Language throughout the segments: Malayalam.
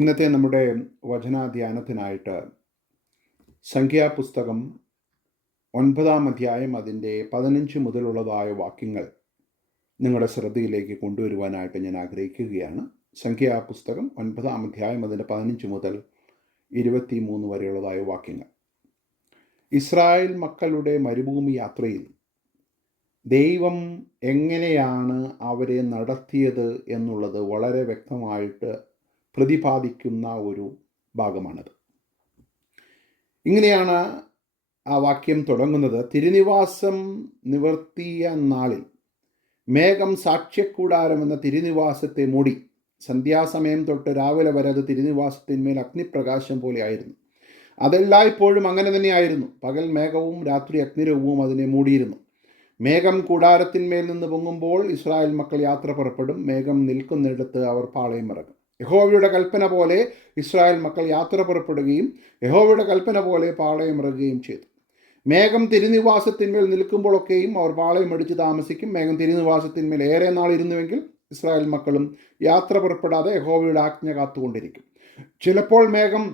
ഇന്നത്തെ നമ്മുടെ വചനാധ്യാനത്തിനായിട്ട് സംഖ്യാപുസ്തകം 9-ാം അധ്യായം അതിൻ്റെ 15 മുതലുള്ളതായ വാക്യങ്ങൾ നിങ്ങളുടെ ശ്രദ്ധയിലേക്ക് കൊണ്ടുവരുവാനായിട്ട് ഞാൻ ആഗ്രഹിക്കുകയാണ്. സംഖ്യാപുസ്തകം 9-ാം അധ്യായം അതിൻ്റെ 15 മുതൽ 23 വരെയുള്ളതായ വാക്യങ്ങൾ. ഇസ്രായേൽ മക്കളുടെ മരുഭൂമി യാത്രയിൽ ദൈവം എങ്ങനെയാണ് അവരെ നടത്തിയത് എന്നുള്ളത് വളരെ വ്യക്തമായിട്ട് പ്രതിപാദിക്കുന്ന ഒരു ഭാഗമാണത്. ഇങ്ങനെയാണ് ആ വാക്യം തുടങ്ങുന്നത്. തിരുനിവാസം നിവർത്തിയ നാളിൽ മേഘം സാക്ഷ്യക്കൂടാരം എന്ന തിരുനിവാസത്തെ മൂടി. സന്ധ്യാസമയം തൊട്ട് രാവിലെ വരെ അത് തിരുനിവാസത്തിന്മേൽ അഗ്നിപ്രകാശം പോലെ ആയിരുന്നു. അതെല്ലായ്പ്പോഴും അങ്ങനെ തന്നെയായിരുന്നു. പകൽ മേഘവും രാത്രി അഗ്നിരവും അതിനെ മൂടിയിരുന്നു. മേഘം കൂടാരത്തിന്മേൽ നിന്ന് പൊങ്ങുമ്പോൾ ഇസ്രായേൽ മക്കൾ യാത്ര പുറപ്പെടും. മേഘം നിൽക്കുന്നിടത്ത് അവർ പാളയം ഇറങ്ങും. യഹോവയുടെ കൽപ്പന പോലെ ഇസ്രായേൽ മക്കൾ യാത്ര പുറപ്പെടുകയും യഹോവയുടെ കൽപ്പന പോലെ പാളയം ഇറങ്ങുകയും ചെയ്തു. മേഘം തിരുനിവാസത്തിന്മേൽ നിൽക്കുമ്പോഴൊക്കെയും അവർ പാളയം അടിച്ച് താമസിക്കും. മേഘം തിരുനിവാസത്തിന്മേൽ ഏറെ നാൾ ഇരുന്നുവെങ്കിൽ ഇസ്രായേൽ മക്കളും യാത്ര പുറപ്പെടാതെ യഹോവയുടെ ആജ്ഞ കാത്തുകൊണ്ടിരിക്കും. ചിലപ്പോൾ മേഘം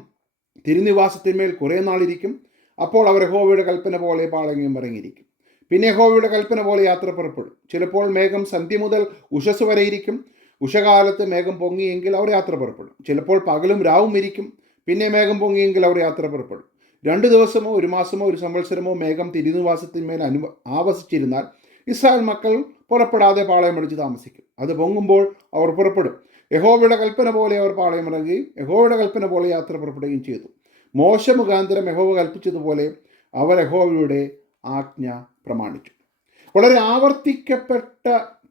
തിരുനിവാസത്തിന്മേൽ കുറേ നാളിരിക്കും. അപ്പോൾ അവർ യഹോവയുടെ കൽപ്പന പോലെ പാളയം ഇറങ്ങിയിരിക്കും. പിന്നെ യഹോവയുടെ കൽപ്പന പോലെ യാത്ര പുറപ്പെടും. ചിലപ്പോൾ മേഘം സന്ധ്യ മുതൽ ഉഷസ് വരെ ഇരിക്കും. ഉഷകാലത്ത് മേഘം പൊങ്ങിയെങ്കിൽ അവർ യാത്ര പുറപ്പെടും. ചിലപ്പോൾ പകലും രാവും ഇരിക്കും. പിന്നെ മേഘം പൊങ്ങിയെങ്കിൽ അവർ യാത്ര പുറപ്പെടും. 2 ദിവസമോ 1 മാസമോ 1 സംവത്സരമോ മേഘം തിരുനിവാസത്തിന്മേൽ ആവസിച്ചിരുന്നാൽ ഇസ്രായേൽ മക്കൾ പുറപ്പെടാതെ പാളയം അടിച്ച് താമസിക്കും. അത് പൊങ്ങുമ്പോൾ അവർ പുറപ്പെടും. യഹോവയുടെ കൽപ്പന പോലെ അവർ പാളയം ഇറങ്ങുകയും യഹോവയുടെ കൽപ്പന പോലെ യാത്ര പുറപ്പെടുകയും ചെയ്തു. മോശ മുഖാന്തരം യഹോവ കൽപ്പിച്ചതുപോലെ അവർ യഹോവയുടെ ആജ്ഞ പ്രമാണിച്ചു. വളരെ ആവർത്തിക്കപ്പെട്ട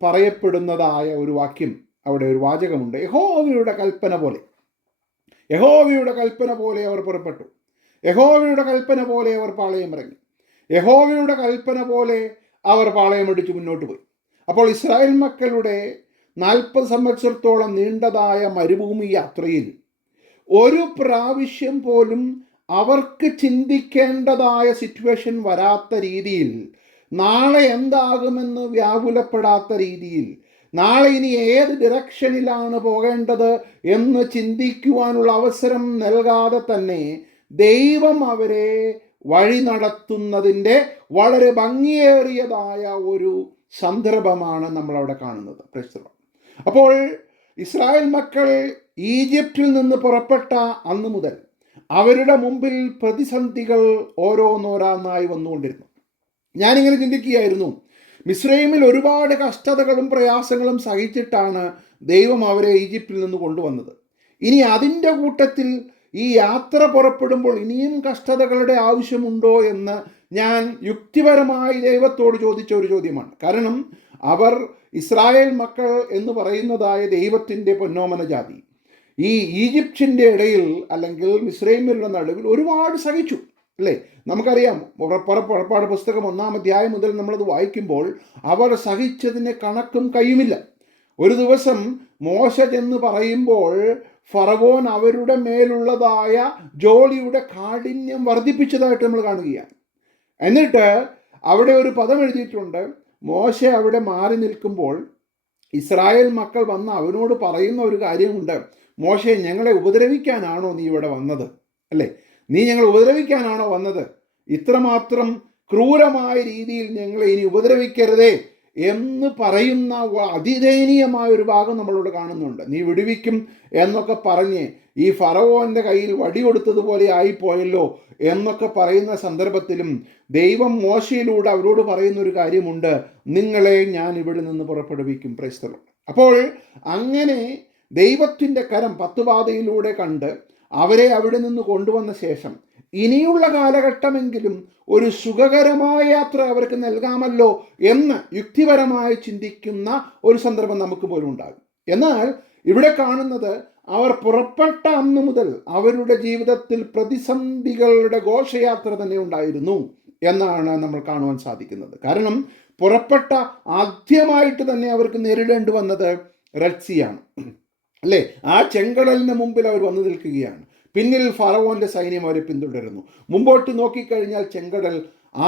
പറയപ്പെടുന്നതായ ഒരു വാക്യം, അവിടെ ഒരു വാചകമുണ്ട്. യഹോവയുടെ കൽപ്പന പോലെ. യഹോവയുടെ കൽപ്പന പോലെ അവർ പുറപ്പെട്ടു. യഹോവയുടെ കൽപ്പന പോലെ അവർ പാളയം ഇറങ്ങി. യഹോവയുടെ കൽപ്പന പോലെ അവർ പാളയം അടിച്ച് മുന്നോട്ട് പോയി. അപ്പോൾ ഇസ്രായേൽ മക്കളുടെ 40 സംവത്സരത്തോളം നീണ്ടതായ മരുഭൂമി യാത്രയിൽ ഒരു പ്രാവശ്യം പോലും അവർക്ക് ചിന്തിക്കേണ്ടതായ സിറ്റുവേഷൻ വരാത്ത രീതിയിൽ, നാളെ എന്താകുമെന്ന് വ്യാകുലപ്പെടാത്ത രീതിയിൽ, നാളെ ഇനി ഏത് ഡിറക്ഷനിലാണ് പോകേണ്ടത് എന്ന് ചിന്തിക്കുവാനുള്ള അവസരം നൽകാതെ തന്നെ ദൈവം അവരെ വഴി നടത്തുന്നതിൻ്റെ വളരെ ഭംഗിയേറിയതായ ഒരു സന്ദർഭമാണ് നമ്മളവിടെ കാണുന്നത്. അപ്പോൾ ഇസ്രായേൽ മക്കൾ ഈജിപ്തിൽ നിന്ന് പുറപ്പെട്ട അന്ന് മുതൽ അവരുടെ മുമ്പിൽ പ്രതിസന്ധികൾ ഓരോന്നോരോന്നായി വന്നുകൊണ്ടിരുന്നു. ഞാനിങ്ങനെ ചിന്തിക്കുകയായിരുന്നു, മിസ്രൈമിൽ ഒരുപാട് കഷ്ടതകളും പ്രയാസങ്ങളും സഹിച്ചിട്ടാണ് ദൈവം അവരെ ഈജിപ്തിൽ നിന്ന് കൊണ്ടുവന്നത്. ഇനി അതിൻ്റെ കൂട്ടത്തിൽ ഈ യാത്ര പുറപ്പെടുമ്പോൾ ഇനിയും കഷ്ടതകളുടെ ആവശ്യമുണ്ടോ എന്ന് ഞാൻ യുക്തിപരമായി ദൈവത്തോട് ചോദിച്ച ഒരു ചോദ്യമാണ്. കാരണം അവർ ഇസ്രായേൽ മക്കൾ എന്ന് പറയുന്നതായ ദൈവത്തിൻ്റെ പൊന്നോമന ജാതി ഈ ഈജിപ്തിൻ്റെ ഇടയിൽ അല്ലെങ്കിൽ മിസ്രൈമിലുള്ള നടുവിൽ ഒരുപാട് സഹിച്ചു, അല്ലേ? നമുക്കറിയാം, പുറപ്പാട് പുസ്തകം 1-ാം അധ്യായം മുതൽ നമ്മളത് വായിക്കുമ്പോൾ അവർ സഹിച്ചതിന് കണക്കും കയ്യുമില്ല. ഒരു ദിവസം മോശ ചെന്ന് പറയുമ്പോൾ ഫറവോൻ അവരുടെ മേലുള്ളതായ ജോലിയുടെ കാഠിന്യം വർദ്ധിപ്പിച്ചതായിട്ട് നമ്മൾ കാണുകയാണ്. എന്നിട്ട് അവിടെ ഒരു പദം എഴുതിയിട്ടുണ്ട്. മോശ അവിടെ മാറി നിൽക്കുമ്പോൾ ഇസ്രായേൽ മക്കൾ വന്ന് അവനോട് പറയുന്ന ഒരു കാര്യമുണ്ട്. മോശെ, ഞങ്ങളെ ഉപദ്രവിക്കാനാണോ നീ ഇവിടെ വന്നത്? അല്ലേ, നീ ഞങ്ങളെ ഉപദ്രവിക്കാനാണോ വന്നത്? ഇത്രമാത്രം ക്രൂരമായ രീതിയിൽ ഞങ്ങളെ ഇനി ഉപദ്രവിക്കരുതേ എന്ന് പറയുന്ന അതിദയനീയമായ ഒരു ഭാഗം നമ്മളോട് കാണുന്നുണ്ട്. നീ വിടുവിക്കും എന്നൊക്കെ പറഞ്ഞ് ഈ ഫറവോൻ്റെ കയ്യിൽ വടി കൊടുത്തതുപോലെ ആയിപ്പോയല്ലോ എന്നൊക്കെ പറയുന്ന സന്ദർഭത്തിലും ദൈവം മോശയിലൂടെ അവരോട് പറയുന്ന ഒരു കാര്യമുണ്ട്, നിങ്ങളെ ഞാൻ ഇവിടെ നിന്ന് പുറപ്പെടുവിക്കും. പ്രൈസ്തലം. അപ്പോൾ അങ്ങനെ ദൈവത്തിൻ്റെ കരം 10 പാതയിലൂടെ കണ്ട് അവരെ അവിടെ നിന്ന് കൊണ്ടുവന്ന ശേഷം ഇനിയുള്ള കാലഘട്ടമെങ്കിലും ഒരു സുഖകരമായ യാത്ര അവർക്ക് നൽകാമല്ലോ എന്ന് യുക്തിപരമായി ചിന്തിക്കുന്ന ഒരു സന്ദർഭം നമുക്ക് പോലും ഉണ്ടാകും. എന്നാൽ ഇവിടെ കാണുന്നത്, അവർ പുറപ്പെട്ട അന്നു മുതൽ അവരുടെ ജീവിതത്തിൽ പ്രതിസന്ധികളുടെ ഘോഷയാത്ര തന്നെ ഉണ്ടായിരുന്നു എന്നാണ് നമ്മൾ കാണുവാൻ സാധിക്കുന്നത്. കാരണം പുറപ്പെട്ട ആദ്യമായിട്ട് തന്നെ അവർക്ക് നേരിടേണ്ടി വന്നത് റെഡ് സീ ആണ്, അല്ലേ? ആ ചെങ്കടലിന് മുമ്പിൽ അവർ വന്നു നിൽക്കുകയാണ്. പിന്നിൽ ഫറവോന്റെ സൈന്യം അവരെ പിന്തുടരുന്നു. മുമ്പോട്ട് നോക്കിക്കഴിഞ്ഞാൽ ചെങ്കടൽ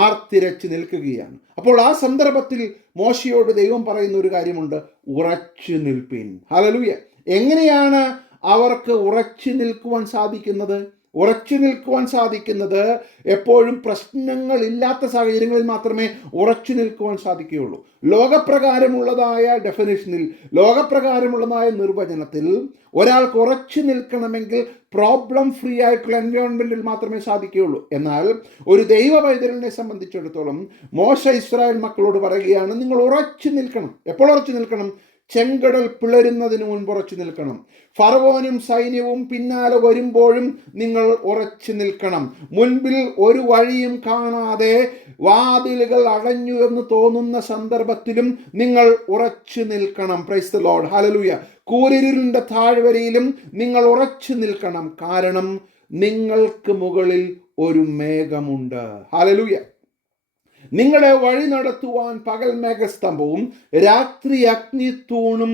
ആർത്തിരച്ച് നിൽക്കുകയാണ്. അപ്പോൾ ആ സന്ദർഭത്തിൽ മോശയോട് ദൈവം പറയുന്ന ഒരു കാര്യമുണ്ട്, ഉറച്ചു നിൽപ്പിൻ. ഹല്ലേലൂയ. എങ്ങനെയാണ് അവർക്ക് ഉറച്ചു നിൽക്കുവാൻ സാധിക്കുന്നത്? ഉറച്ചു നിൽക്കുവാൻ സാധിക്കുന്നത് എപ്പോഴും പ്രശ്നങ്ങളില്ലാത്ത സാഹചര്യങ്ങളിൽ മാത്രമേ ഉറച്ചു നിൽക്കുവാൻ സാധിക്കുകയുള്ളൂ. ലോകപ്രകാരമുള്ളതായ ഡെഫിനിഷനിൽ, ലോകപ്രകാരമുള്ളതായ നിർവചനത്തിൽ ഒരാൾക്ക് ഉറച്ചു നിൽക്കണമെങ്കിൽ പ്രോബ്ലം ഫ്രീ ആയിട്ടുള്ള എൻവയോൺമെന്റിൽ മാത്രമേ സാധിക്കുകയുള്ളൂ. എന്നാൽ ഒരു ദൈവ പൈതലിനെ സംബന്ധിച്ചിടത്തോളം മോശ ഇസ്രായേൽ മക്കളോട് പറയുകയാണ്, നിങ്ങൾ ഉറച്ചു നിൽക്കണം. എപ്പോൾ ഉറച്ചു നിൽക്കണം? ചെങ്കടൽ പിളരുന്നതിന് മുൻപ് ഉറച്ചു നിൽക്കണം. ഫറവോനും സൈന്യവും പിന്നാലെ വരുമ്പോഴും നിങ്ങൾ ഉറച്ചു നിൽക്കണം. മുൻപിൽ ഒരു വഴിയും കാണാതെ വാതിലുകൾ അടഞ്ഞു എന്ന് തോന്നുന്ന സന്ദർഭത്തിലും നിങ്ങൾ ഉറച്ചു നിൽക്കണം. Praise the lord, hallelujah. കൂരിരുളിന്റെ താഴ്വരയിലും നിങ്ങൾ ഉറച്ചു നിൽക്കണം. കാരണം നിങ്ങൾക്ക് മുകളിൽ ഒരു മേഘമുണ്ട്. ഹല്ലേലൂയ. നിങ്ങളെ വഴി നടത്തുവാൻ പകൽ മേഘസ്തംഭവും രാത്രി അഗ്നിത്തൂണും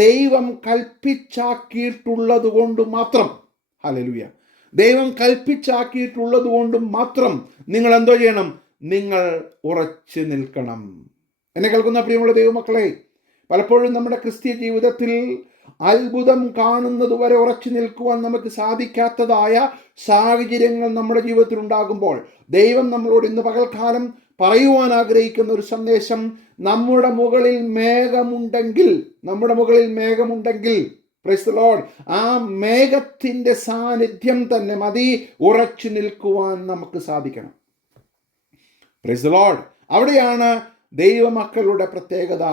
ദൈവം കൽപ്പിച്ചാക്കിയിട്ടുള്ളത് കൊണ്ട് മാത്രം, ഹല്ലേലൂയ, ദൈവം കൽപ്പിച്ചാക്കിയിട്ടുള്ളത് കൊണ്ട് മാത്രം നിങ്ങൾ എന്തോ ചെയ്യണം? നിങ്ങൾ ഉറച്ചു നിൽക്കണം. എന്നെ കേൾക്കുന്ന പ്രിയമുള്ള ദൈവമക്കളെ, പലപ്പോഴും നമ്മുടെ ക്രിസ്തീയ ജീവിതത്തിൽ അത്ഭുതം കാണുന്നത് വരെ ഉറച്ചു നിൽക്കുവാൻ നമുക്ക് സാധിക്കാത്തതായ സാഹചര്യങ്ങൾ നമ്മുടെ ജീവിതത്തിൽ ഉണ്ടാകുമ്പോൾ ദൈവം നമ്മളോട് ഇന്ന് പകൽക്കാലം പറയുവാൻ ആഗ്രഹിക്കുന്ന ഒരു സന്ദേശം, നമ്മുടെ മുകളിൽ മേഘമുണ്ടെങ്കിൽ, പ്രൈസ് ദി ലോർഡ്, ആ മേഘത്തിന്റെ സാന്നിധ്യം തന്നെ മതി ഉറച്ചു നിൽക്കുവാൻ നമുക്ക് സാധിക്കണം. Price the Lord. അവിടെയാണ് ദൈവമക്കളുടെ പ്രത്യേകത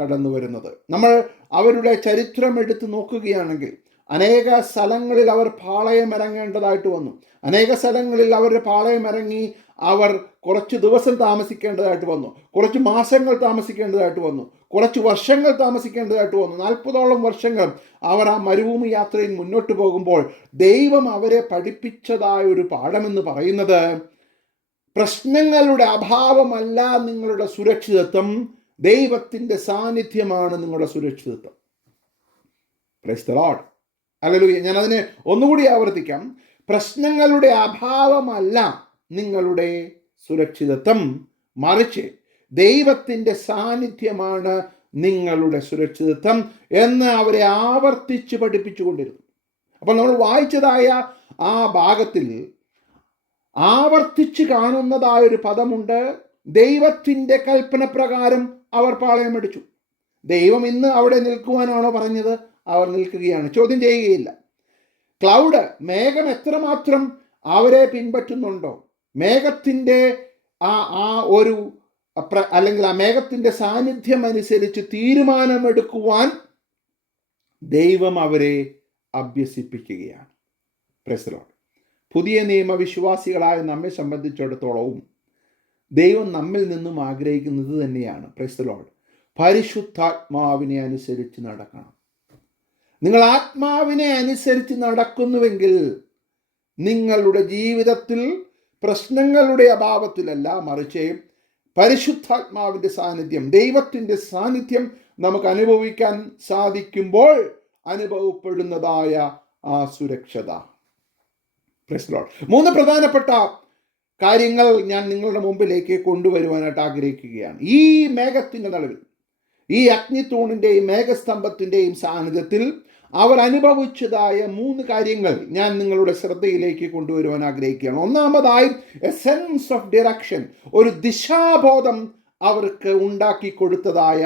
കടന്നു വരുന്നത്. നമ്മൾ അവരുടെ ചരിത്രം എടുത്ത് നോക്കുകയാണെങ്കിൽ അനേക സ്ഥലങ്ങളിൽ അവർ പാളയം ഇറങ്ങേണ്ടതായിട്ട് വന്നു. അനേക സ്ഥലങ്ങളിൽ അവരുടെ പാളയം ഇറങ്ങി അവർ കുറച്ച് ദിവസം താമസിക്കേണ്ടതായിട്ട് വന്നു, കുറച്ച് മാസങ്ങൾ താമസിക്കേണ്ടതായിട്ട് വന്നു, കുറച്ച് വർഷങ്ങൾ താമസിക്കേണ്ടതായിട്ട് വന്നു. 40ഓളം വർഷങ്ങൾ അവർ ആ മരുഭൂമി യാത്രയിൽ മുന്നോട്ട് പോകുമ്പോൾ ദൈവം അവരെ പഠിപ്പിച്ചതായ ഒരു പാഠമെന്ന് പറയുന്നത്, പ്രശ്നങ്ങളുടെ അഭാവമല്ല നിങ്ങളുടെ സുരക്ഷിതത്വം, ദൈവത്തിൻ്റെ സാന്നിധ്യമാണ് നിങ്ങളുടെ സുരക്ഷിതത്വം. Price the lord, hallelujah. ഞാൻ അതിനെ ഒന്നുകൂടി ആവർത്തിക്കാം. പ്രശ്നങ്ങളുടെ അഭാവമല്ല നിങ്ങളുടെ സുരക്ഷിതത്വം, മറിച്ച് ദൈവത്തിൻ്റെ സാന്നിധ്യമാണ് നിങ്ങളുടെ സുരക്ഷിതത്വം എന്ന് അവരെ ആവർത്തിച്ച് പഠിപ്പിച്ചുകൊണ്ടിരുന്നു. അപ്പോൾ നമ്മൾ വായിച്ചതായ ആ ഭാഗത്തിൽ ആവർത്തിച്ച് കാണുന്നതായൊരു പദമുണ്ട്. ദൈവത്തിൻ്റെ കൽപ്പന പ്രകാരം അവർ പാളയമടിച്ചു. ദൈവം ഇന്ന് അവിടെ നിൽക്കുവാനാണോ പറഞ്ഞത്? അവർ നിൽക്കുകയാണ്, ചോദ്യം ചെയ്യുകയില്ല. ക്ലൗഡ്, മേഘം എത്രമാത്രം അവരെ പിൻപറ്റുന്നുണ്ടോ, മേഘത്തിൻ്റെ ഒരു അല്ലെങ്കിൽ ആ മേഘത്തിൻ്റെ സാന്നിധ്യം അനുസരിച്ച് തീരുമാനമെടുക്കുവാൻ ദൈവം അവരെ അഭ്യസിപ്പിക്കുകയാണ്. Price the Lord. പുതിയ നിയമവിശ്വാസികളായ നമ്മെ സംബന്ധിച്ചിടത്തോളവും ദൈവം നമ്മിൽ നിന്നും ആഗ്രഹിക്കുന്നത് തന്നെയാണ്. Price the Lord. പരിശുദ്ധാത്മാവിനെ അനുസരിച്ച് നടക്കണം. നിങ്ങൾ ആത്മാവിനെ അനുസരിച്ച് നടക്കുന്നുവെങ്കിൽ നിങ്ങളുടെ ജീവിതത്തിൽ പ്രശ്നങ്ങളുടെ അഭാവത്തിലല്ല, മറിച്ച് പരിശുദ്ധാത്മാവിൻ്റെ സാന്നിധ്യം, ദൈവത്തിൻ്റെ സാന്നിധ്യം നമുക്ക് അനുഭവിക്കാൻ സാധിക്കുമ്പോൾ അനുഭവപ്പെടുന്നതായ ആ സുരക്ഷത. Price the Lord. 3 പ്രധാനപ്പെട്ട കാര്യങ്ങൾ ഞാൻ നിങ്ങളുടെ മുമ്പിലേക്ക് കൊണ്ടുവരുവാനായിട്ട് ആഗ്രഹിക്കുകയാണ്. ഈ മേഘത്തിൻ്റെ നടുവിൽ, ഈ അഗ്നിത്തൂണിൻ്റെയും മേഘസ്തംഭത്തിൻ്റെയും സാന്നിധ്യത്തിൽ അവർ അനുഭവിച്ചതായ 3 കാര്യങ്ങൾ ഞാൻ നിങ്ങളുടെ ശ്രദ്ധയിലേക്ക് കൊണ്ടുവരുവാൻ ആഗ്രഹിക്കുകയാണ്. ഒന്നാമതായി, എ സെൻസ് ഓഫ് ഡയറക്ഷൻ, ഒരു ദിശാബോധം അവർക്ക് ഉണ്ടാക്കി കൊടുത്തതായ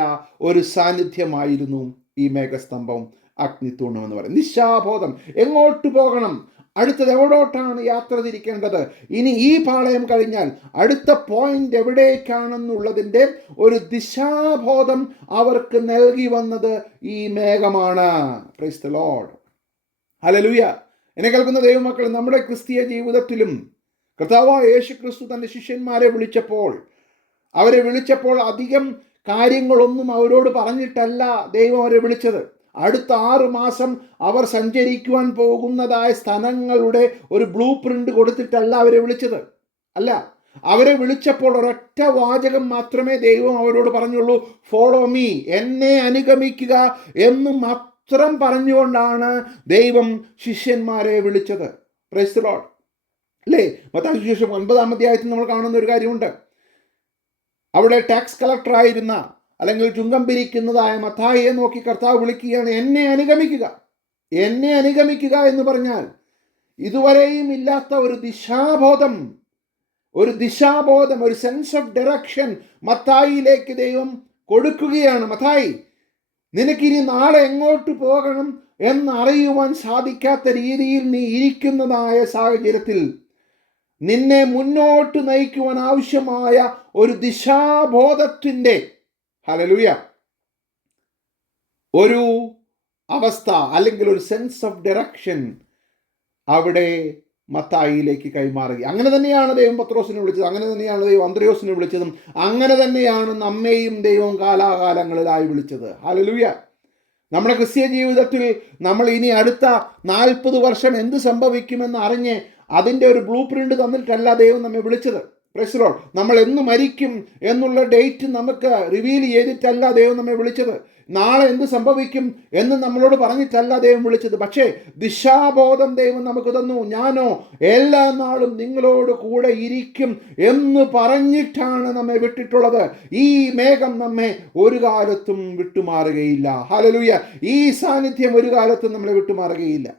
ഒരു സാന്നിധ്യമായിരുന്നു ഈ മേഘസ്തംഭം, അഗ്നിത്തൂണും എന്ന് പറയുന്നത്. ദിശാബോധം, എങ്ങോട്ട് പോകണം, അടുത്തത് എവിടോട്ടാണ് യാത്ര തിരിക്കേണ്ടത്, ഇനി ഈ പാളയം കഴിഞ്ഞാൽ അടുത്ത പോയിന്റ് എവിടേക്കാണെന്നുള്ളതിൻ്റെ ഒരു ദിശാബോധം അവർക്ക് നൽകി വന്നത് ഈ മേഘമാണ്. Praise the lord, hallelujah. എന്നെ കേൾക്കുന്ന ദൈവമക്കൾ, നമ്മുടെ ക്രിസ്തീയ ജീവിതത്തിലും കർത്താവായ യേശുക്രിസ്തു തൻ്റെ ശിഷ്യന്മാരെ അവരെ വിളിച്ചപ്പോൾ അധികം കാര്യങ്ങളൊന്നും അവരോട് പറഞ്ഞിട്ടല്ല ദൈവം അവരെ വിളിച്ചത്. അടുത്ത 6 മാസം അവർ സഞ്ചരിക്കുവാൻ പോകുന്നതായ സ്ഥലങ്ങളുടെ ഒരു ബ്ലൂ പ്രിന്റ് കൊടുത്തിട്ടല്ല അവരെ വിളിച്ചത്. അല്ല, അവരെ വിളിച്ചപ്പോൾ ഒരൊറ്റ വാചകം മാത്രമേ ദൈവം അവരോട് പറഞ്ഞുള്ളൂ, ഫോളോ മീ, എന്നെ അനുഗമിക്കുക എന്ന് മാത്രം പറഞ്ഞുകൊണ്ടാണ് ദൈവം ശിഷ്യന്മാരെ വിളിച്ചത്. Price the Lord. അല്ലേ? മത്തായി സുവിശേഷം 9-ാം അധ്യായത്തിൽ നമ്മൾ കാണുന്ന ഒരു കാര്യമുണ്ട്. അവിടെ ടാക്സ് കളക്ടറായിരുന്ന അല്ലെങ്കിൽ ചുങ്കം പിരിക്കുന്നതായ മത്തായിയെ നോക്കി കർത്താവ് വിളിക്കുകയാണ്, എന്നെ അനുഗമിക്കുക. എന്നെ അനുഗമിക്കുക എന്ന് പറഞ്ഞാൽ ഇതുവരെയും ഇല്ലാത്ത ഒരു ദിശാബോധം, ഒരു സെൻസ് ഓഫ് ഡയറക്ഷൻ മത്തായിയിലേക്ക് ദൈവം കൊടുക്കുകയാണ്. മത്തായി, നിനക്കിനി നാളെ എങ്ങോട്ട് പോകണം എന്നറിയുവാൻ സാധിക്കാത്ത രീതിയിൽ നീ ഇരിക്കുന്നതായ സാഹചര്യത്തിൽ നിന്നെ മുന്നോട്ട് നയിക്കുവാൻ ആവശ്യമായ ഒരു ദിശാബോധത്തിൻ്റെ ഹല്ലേലൂയ ഒരു അവസ്ഥ അല്ലെങ്കിൽ ഒരു സെൻസ് ഓഫ് ഡയറക്ഷൻ അവിടെ മത്തായിയിലേക്ക് കൈമാറുക. അങ്ങനെ തന്നെയാണ് ദൈവം പത്രോസിനെ വിളിച്ചത്, അങ്ങനെ തന്നെയാണ് ദൈവം അന്ത്രയോസിനെ വിളിച്ചതും, അങ്ങനെ തന്നെയാണ് നമ്മെയും ദൈവം കാലാകാലങ്ങളിലായി വിളിച്ചത്. ഹല്ലേലൂയ. നമ്മുടെ ക്രിസ്തീയ ജീവിതത്തിൽ നമ്മൾ ഇനി അടുത്ത 40 വർഷം എന്ത് സംഭവിക്കുമെന്ന് അറിഞ്ഞ് അതിൻ്റെ ഒരു ബ്ലൂ പ്രിന്റ് തന്നിട്ടല്ല ദൈവം നമ്മെ വിളിച്ചത്. Price the Lord. നമ്മൾ എന്ന് മരിക്കും എന്നുള്ള ഡേറ്റ് നമുക്ക് റിവീൽ ചെയ്തിട്ടല്ല ദൈവം നമ്മെ വിളിച്ചത്. നാളെ എന്ത് സംഭവിക്കും എന്ന് നമ്മളോട് പറഞ്ഞിട്ടല്ല ദൈവം വിളിച്ചത്. പക്ഷേ ദിശാബോധം ദൈവം നമുക്ക് തന്നു. ഞാനോ എല്ലാ നാളും നിങ്ങളോട് കൂടെ ഇരിക്കും എന്ന് പറഞ്ഞിട്ടാണ് നമ്മെ വിട്ടിട്ടുള്ളത്. ഈ മേഘം നമ്മെ ഒരു കാലത്തും വിട്ടുമാറുകയില്ല. ഹല്ലേലൂയ. ഈ സാന്നിധ്യം ഒരു കാലത്തും നമ്മളെ വിട്ടുമാറുകയില്ല.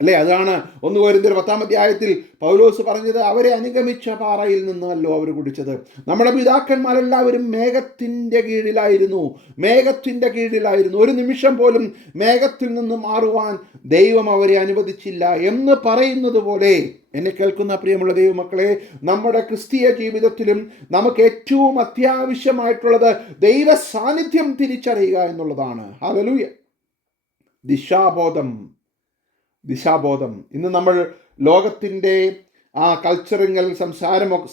അല്ലേ? അതാണ് 1 കൊരിന്ത്യർ 10 പൗലോസ് പറഞ്ഞത്, അവരെ അനുഗമിച്ച പാറയിൽ നിന്നല്ലോ അവർ കുടിച്ചത്. നമ്മുടെ പിതാക്കന്മാരെല്ലാവരും മേഘത്തിൻ്റെ കീഴിലായിരുന്നു. ഒരു നിമിഷം പോലും മേഘത്തിൽ നിന്ന് മാറുവാൻ ദൈവം അവരെ അനുവദിച്ചില്ല എന്ന് പറയുന്നത് പോലെ, എന്നെ കേൾക്കുന്ന പ്രിയമുള്ള ദൈവമക്കളെ, നമ്മുടെ ക്രിസ്തീയ ജീവിതത്തിലും നമുക്ക് ഏറ്റവും അത്യാവശ്യമായിട്ടുള്ളത് ദൈവ സാന്നിധ്യം തിരിച്ചറിയുക എന്നുള്ളതാണ്. ഹല്ലേലൂയ. ദിശാബോധം. ഇന്ന് നമ്മൾ ലോകത്തിൻ്റെ കൾച്ചറിങ്ങൽ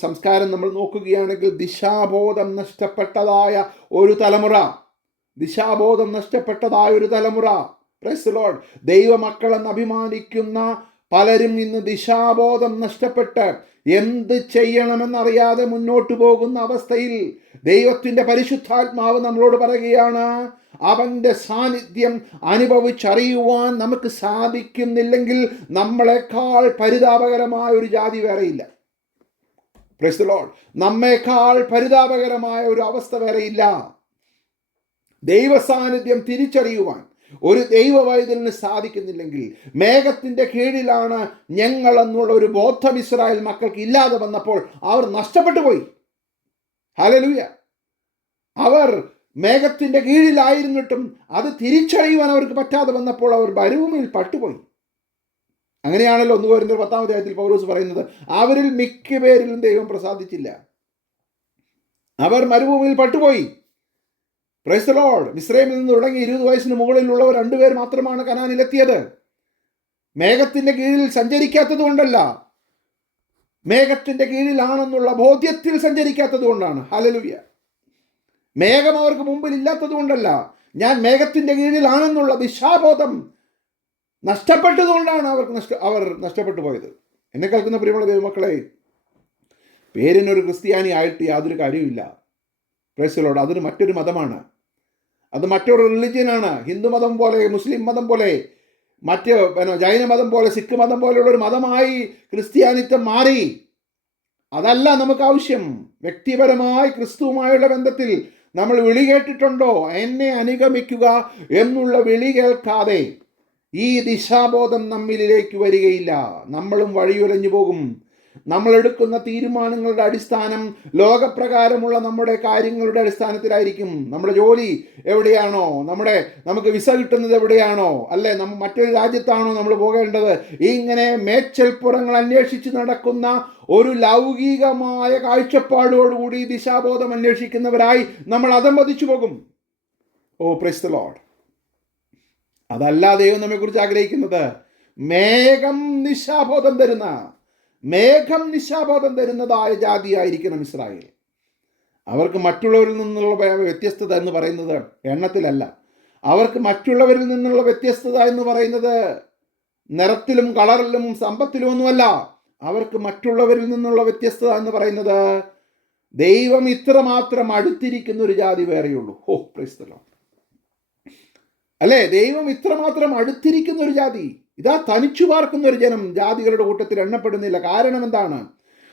സംസ്കാരം നമ്മൾ നോക്കുകയാണെങ്കിൽ ദിശാബോധം നഷ്ടപ്പെട്ടതായ ഒരു തലമുറ. Praise the lord. ദൈവമക്കളെന്ന് അഭിമാനിക്കുന്ന പലരും ഇന്ന് ദിശാബോധം നഷ്ടപ്പെട്ട് എന്ത് ചെയ്യണമെന്നറിയാതെ മുന്നോട്ട് പോകുന്ന അവസ്ഥയിൽ ദൈവത്തിൻ്റെ പരിശുദ്ധാത്മാവ് നമ്മളോട് പറയുകയാണ്, അവൻ്റെ സാന്നിധ്യം അനുഭവിച്ചറിയുവാൻ നമുക്ക് സാധിക്കുന്നില്ലെങ്കിൽ നമ്മളെക്കാൾ പരിതാപകരമായ ഒരു ജാതി വേറെയില്ല. Price the Lord. നമ്മേക്കാൾ പരിതാപകരമായ ഒരു അവസ്ഥ വേറെയില്ല. ദൈവ സാന്നിധ്യം തിരിച്ചറിയുവാൻ ഒരു ദൈവവൈദ്യന് സാധിക്കുന്നില്ലെങ്കിൽ, മേഘത്തിൻ്റെ കീഴിലാണ് ഞങ്ങൾ എന്നുള്ള ഒരു ബോധം ഇസ്രായേൽ മക്കൾക്ക് ഇല്ലാതെ വന്നപ്പോൾ അവർ നഷ്ടപ്പെട്ടു പോയി. ഹല്ലേലൂയ. അവർ മേഘത്തിൻ്റെ കീഴിലായിരുന്നിട്ടും അത് തിരിച്ചറിയുവാൻ അവർക്ക് പറ്റാതെ വന്നപ്പോൾ അവർ മരുഭൂമിയിൽ പട്ടുപോയി. അങ്ങനെയാണല്ലോ 1 കൊരിന്ത്യർ 10 പൗലോസ് പറയുന്നത്, അവരിൽ മിക്ക പേരിലും ദൈവം പ്രസാദിച്ചില്ല, അവർ മരുഭൂമിയിൽ പട്ടുപോയി. Price the Lord. മിസ്രൈമിൽ നിന്ന് തുടങ്ങി 20 വയസ്സിന് മുകളിലുള്ളവർ 2 പേർ മാത്രമാണ് കനാനിലെത്തിയത്. മേഘത്തിൻ്റെ കീഴിൽ സഞ്ചരിക്കാത്തത് കൊണ്ടല്ല, മേഘത്തിൻ്റെ കീഴിലാണെന്നുള്ള ബോധ്യത്തിൽ സഞ്ചരിക്കാത്തത് കൊണ്ടാണ്. ഹല്ലേലൂയ. മേഘം അവർക്ക് മുമ്പിൽ ഇല്ലാത്തത് കൊണ്ടല്ല, ഞാൻ മേഘത്തിൻ്റെ കീഴിലാണെന്നുള്ള ദിശാബോധം നഷ്ടപ്പെട്ടതുകൊണ്ടാണ് അവർ നഷ്ടപ്പെട്ടു പോയത്. എന്നെ കേൾക്കുന്ന പ്രിയമുള്ള ദൈവമക്കളെ, പേരിനൊരു ക്രിസ്ത്യാനി ആയിട്ട് യാതൊരു കാര്യമില്ല. Price the Lord. അതൊരു മറ്റൊരു മതമാണ്, അത് മറ്റൊരു റിലിജിയനാണ്. ഹിന്ദു മതം പോലെ, മുസ്ലിം മതം പോലെ, മറ്റ് ജൈന മതം പോലെ, സിഖ് മതം പോലെയുള്ള ഒരു മതമായി ക്രിസ്ത്യാനിത്വം മാറി. അതല്ല നമുക്ക് ആവശ്യം. വ്യക്തിപരമായി ക്രിസ്തുവുമായുള്ള ബന്ധത്തിൽ നമ്മൾ വിളി കേട്ടിട്ടുണ്ടോ? എന്നെ അനുഗമിക്കുക എന്നുള്ള വിളി കേൾക്കാതെ ഈ ദിശാബോധം നമ്മിലേക്ക് വരികയില്ല. നമ്മളും വഴിയുലഞ്ഞു പോകും. നമ്മൾ എടുക്കുന്ന തീരുമാനങ്ങളുടെ അടിസ്ഥാനം ലോകപ്രകാരമുള്ള നമ്മുടെ കാര്യങ്ങളുടെ അടിസ്ഥാനത്തിലായിരിക്കും. നമ്മുടെ ജോലി എവിടെയാണോ, നമുക്ക് വിസ കിട്ടുന്നത് എവിടെയാണോ, അല്ലെ മറ്റൊരു രാജ്യത്താണോ നമ്മൾ പോകേണ്ടത്, ഇങ്ങനെ മേച്ചൽപ്പുറങ്ങൾ അന്വേഷിച്ച് നടക്കുന്ന ഒരു ലൗകികമായ കാഴ്ചപ്പാടോടുകൂടി ദിശാബോധം അന്വേഷിക്കുന്നവരായി നമ്മൾ അധംപതിച്ചു പോകും. ഓ പ്രൈസ് ദി ലോർഡ്. അതല്ല ദൈവം നമ്മെക്കുറിച്ച് ആഗ്രഹിക്കുന്നത്. മേഘം നിശാബോധം തരുന്നതായ ജാതിയായിരിക്കണം ഇസ്രായേൽ. അവർക്ക് മറ്റുള്ളവരിൽ നിന്നുള്ള വ്യത്യസ്തത എന്ന് പറയുന്നത് എണ്ണത്തിലല്ല. അവർക്ക് മറ്റുള്ളവരിൽ നിന്നുള്ള വ്യത്യസ്തത എന്ന് പറയുന്നത് നിറത്തിലും കളറിലും സമ്പത്തിലും ഒന്നുമല്ല. അവർക്ക് മറ്റുള്ളവരിൽ നിന്നുള്ള വ്യത്യസ്തത എന്ന് പറയുന്നത് ദൈവം ഇത്രമാത്രം അടുത്തിരിക്കുന്ന ഒരു ജാതി വേറെയുള്ളൂ. ഓ പ്രൈസ് ദി ലോർഡ്. അല്ലേ? ദൈവം ഇത്രമാത്രം അടുത്തിരിക്കുന്ന ഒരു ജാതി, ഇതാ തനിച്ചു പാർക്കുന്ന ഒരു ജനം ജാതികളുടെ കൂട്ടത്തിൽ എണ്ണപ്പെടുന്നില്ല. കാരണം എന്താണ്?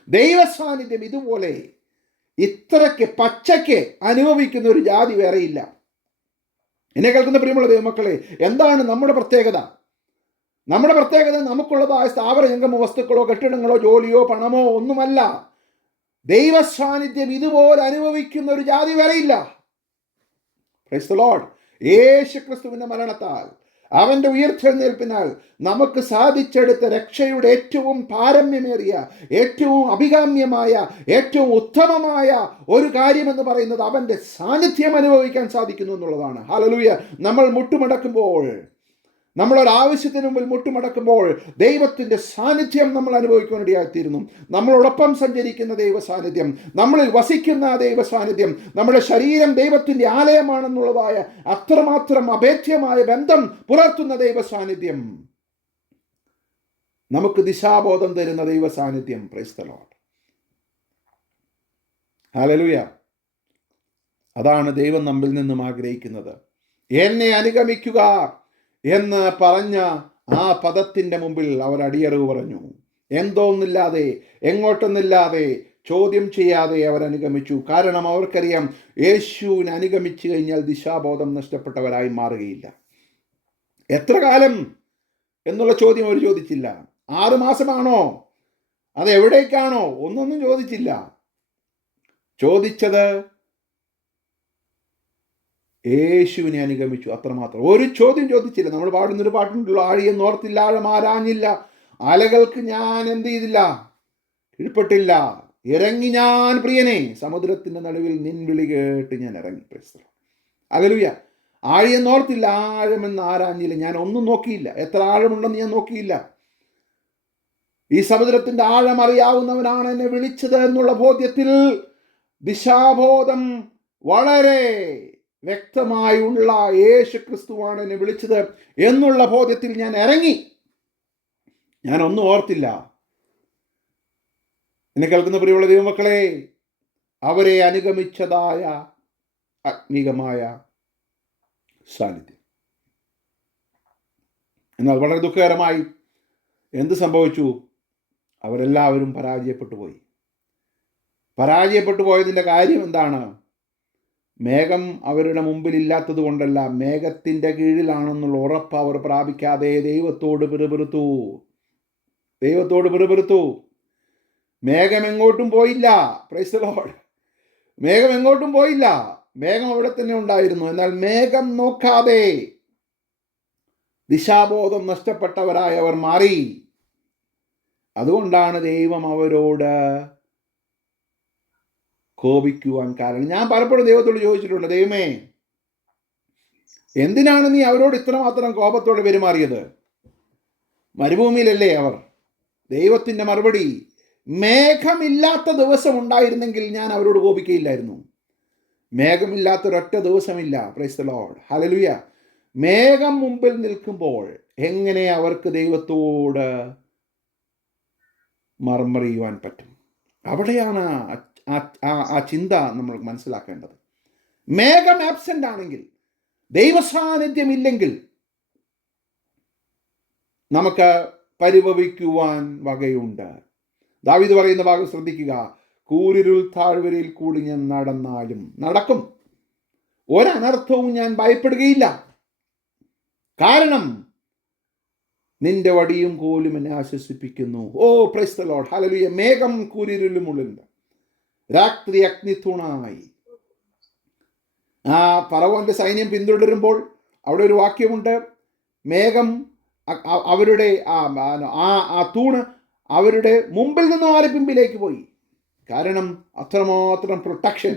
ദൈവ സാന്നിധ്യം ഇതുപോലെ ഇത്രയ്ക്ക് പച്ചയ്ക്ക് അനുഭവിക്കുന്ന ഒരു ജാതി വേറെയില്ല. എന്നെ കേൾക്കുന്ന പ്രിയമുള്ള ദൈവമക്കളെ, എന്താണ് നമ്മുടെ പ്രത്യേകത? നമ്മുടെ പ്രത്യേകത നമുക്കുള്ളതായ സ്ഥാവര ജംഗമ വസ്തുക്കളോ കെട്ടിടങ്ങളോ ജോലിയോ പണമോ ഒന്നുമല്ല. ദൈവ സാന്നിധ്യം ഇതുപോലെ അനുഭവിക്കുന്ന ഒരു ജാതി വരെയില്ല. Praise the lord. യേശു ക്രിസ്തുവിന്റെ മരണത്താൽ, അവന്റെ ഉയർത്തെഴുന്നേൽപ്പിനാൽ നമുക്ക് സാധിച്ചെടുത്ത രക്ഷയുടെ ഏറ്റവും പാരമ്യമേറിയ, ഏറ്റവും അഭികാമ്യമായ, ഏറ്റവും ഉത്തമമായ ഒരു കാര്യമെന്ന് പറയുന്നത് അവന്റെ സാന്നിധ്യം അനുഭവിക്കാൻ സാധിക്കുന്നു എന്നുള്ളതാണ്. ഹല്ലേലൂയ. നമ്മൾ മുട്ടുമടക്കുമ്പോൾ, നമ്മളൊരാവശ്യത്തിന് മുമ്പിൽ മുട്ടുമടക്കുമ്പോൾ ദൈവത്തിൻ്റെ സാന്നിധ്യം നമ്മൾ അനുഭവിക്കാനിടയായിത്തീരുന്നു. നമ്മളോടൊപ്പം സഞ്ചരിക്കുന്ന ദൈവ സാന്നിധ്യം, നമ്മളിൽ വസിക്കുന്ന ദൈവ സാന്നിധ്യം, നമ്മുടെ ശരീരം ദൈവത്തിൻ്റെ ആലയമാണെന്നുള്ളതായ അത്രമാത്രം അഭേദ്യമായ ബന്ധം പുലർത്തുന്ന ദൈവ സാന്നിധ്യം, നമുക്ക് ദിശാബോധം തരുന്ന ദൈവ സാന്നിധ്യം. Price the lord. ഹല്ലേലൂയ. അതാണ് ദൈവം നമ്മിൽ നിന്നും ആഗ്രഹിക്കുന്നത്. എന്നെ അനുഗമിക്കുക എന്ന് പറഞ്ഞ ആ പദത്തിൻ്റെ മുമ്പിൽ അവർ അടിയറവ് പറഞ്ഞു. എന്തോന്നില്ലാതെ, എങ്ങോട്ടൊന്നില്ലാതെ, ചോദ്യം ചെയ്യാതെ അവർ അനുഗമിച്ചു. കാരണം അവർക്കറിയാം, യേശുവിനെ അനുഗമിച്ചു കഴിഞ്ഞാൽ ദിശാബോധം നഷ്ടപ്പെട്ടവരായി മാറുകയില്ല. എത്ര കാലം എന്നുള്ള ചോദ്യം അവർ ചോദിച്ചില്ല. 6 മാസമാണോ, അത് എവിടേക്കാണോ, ഒന്നൊന്നും ചോദിച്ചില്ല. ചോദിച്ചത് യേശുവിനെ അനുഗമിച്ചു, അത്രമാത്രം. ഒരു ചോദ്യം ചോദിച്ചില്ല. നമ്മൾ പാടുന്നൊരു പാട്ടുണ്ടല്ലോ, ആഴിയെന്നോർത്തില്ല, ആഴമാരാഞ്ഞില്ല, അലകൾക്ക് ഞാൻ എന്ത് ചെയ്തില്ല, കീഴ്പ്പെട്ടില്ല, ഇറങ്ങി ഞാൻ പ്രിയനെ, സമുദ്രത്തിന്റെ നടുവിൽ നിൻ വിളി കേട്ട് ഞാൻ ഇറങ്ങി. ഹല്ലേലൂയ. ആഴിയെന്നോർത്തില്ല, ആഴമെന്ന് ആരാഞ്ഞില്ല. ഞാൻ ഒന്നും നോക്കിയില്ല, എത്ര ആഴമുണ്ടെന്ന് ഞാൻ നോക്കിയില്ല. ഈ സമുദ്രത്തിന്റെ ആഴം അറിയാവുന്നവനാണ് എന്നെ വിളിച്ചത് എന്നുള്ള ബോധ്യത്തിൽ, ദിശാബോധം വളരെ വ്യക്തമായുള്ള യേശു ക്രിസ്തുവാണ് എന്നെ വിളിച്ചത് എന്നുള്ള ബോധ്യത്തിൽ ഞാൻ ഇറങ്ങി. ഞാൻ ഒന്നും ഓർത്തില്ല. എന്നെ കേൾക്കുന്ന പ്രിയമുള്ള ദൈവമക്കളെ, അവരെ അനുഗമിച്ചതായ ആത്മീകമായ സാന്നിധ്യം. എന്നാൽ വളരെ ദുഃഖകരമായി എന്ത് സംഭവിച്ചു? അവരെല്ലാവരും പരാജയപ്പെട്ടു പോയി. പരാജയപ്പെട്ടു പോയതിൻ്റെ കാര്യം എന്താണ്? മേഘം അവരുടെ മുമ്പിൽ ഇല്ലാത്തത് കൊണ്ടല്ല, മേഘത്തിൻ്റെ കീഴിലാണെന്നുള്ള ഉറപ്പ് അവർ പ്രാപിക്കാതെ ദൈവത്തോട് പിറുപിറുത്തു. മേഘം എങ്ങോട്ടും പോയില്ല. Price the Lord. മേഘം എങ്ങോട്ടും പോയില്ല. മേഘം അവിടെ തന്നെ ഉണ്ടായിരുന്നു. എന്നാൽ മേഘം നോക്കാതെ ദിശാബോധം നഷ്ടപ്പെട്ടവരായി അവർ മാറി. അതുകൊണ്ടാണ് ദൈവം അവരോട് കോപിക്കുവാൻ കാരണം. ഞാൻ പലപ്പോഴും ദൈവത്തോട് ചോദിച്ചിട്ടുണ്ട്, ദൈവമേ, എന്തിനാണ് നീ അവരോട് ഇത്രമാത്രം കോപത്തോടെ പെരുമാറിയത്? മരുഭൂമിയിലല്ലേ അവർ? ദൈവത്തിൻ്റെ മറുപടി, മേഘമില്ലാത്ത ദിവസം ഉണ്ടായിരുന്നെങ്കിൽ ഞാൻ അവരോട് കോപിക്കുകയില്ലായിരുന്നു. മേഘമില്ലാത്തൊരൊറ്റ ദിവസമില്ല. Praise the lord. ഹല്ലേലൂയ. മേഘം മുമ്പിൽ നിൽക്കുമ്പോൾ എങ്ങനെ അവർക്ക് ദൈവത്തോട് മർമറിയുവാൻ പറ്റും? അവിടെയാണ് ആ ചിന്ത നമ്മൾ മനസ്സിലാക്കേണ്ടത്. മേഘം ആബ്സെന്റ് ആണെങ്കിൽ, ദൈവസാന്നിധ്യം ഇല്ലെങ്കിൽ നമുക്ക് പരിഭവിക്കുവാൻ വകയുണ്ട്. ദാവീദ് പറയുന്ന ഭാഗം ശ്രദ്ധിക്കുക. കൂരിരുൾ താഴ്വരയിൽ കൂടി ഞാൻ നടന്നാലും, നടക്കും, ഒരനർത്ഥവും ഞാൻ ഭയപ്പെടുകയില്ല. കാരണം നിന്റെ വടിയും കോലും എന്നെ ആശ്വസിപ്പിക്കുന്നു. ഓ പ്രൈസ് ദി ലോർഡ്. ഹല്ലേലൂയ. മേഘം കൂരിരുളുമുള്ളുണ്ട്, രാത്രി അഗ്നിത്തൂണായി. ആ ഫറവോന്റെ സൈന്യം പിന്തുടരുമ്പോൾ അവിടെ ഒരു വാക്യമുണ്ട്, മേഘം അവരുടെ ആ തൂണ് അവരുടെ മുമ്പിൽ നിന്നും ആരെ പിമ്പിലേക്ക് പോയി. കാരണം അത്രമാത്രം പ്രൊട്ടക്ഷൻ,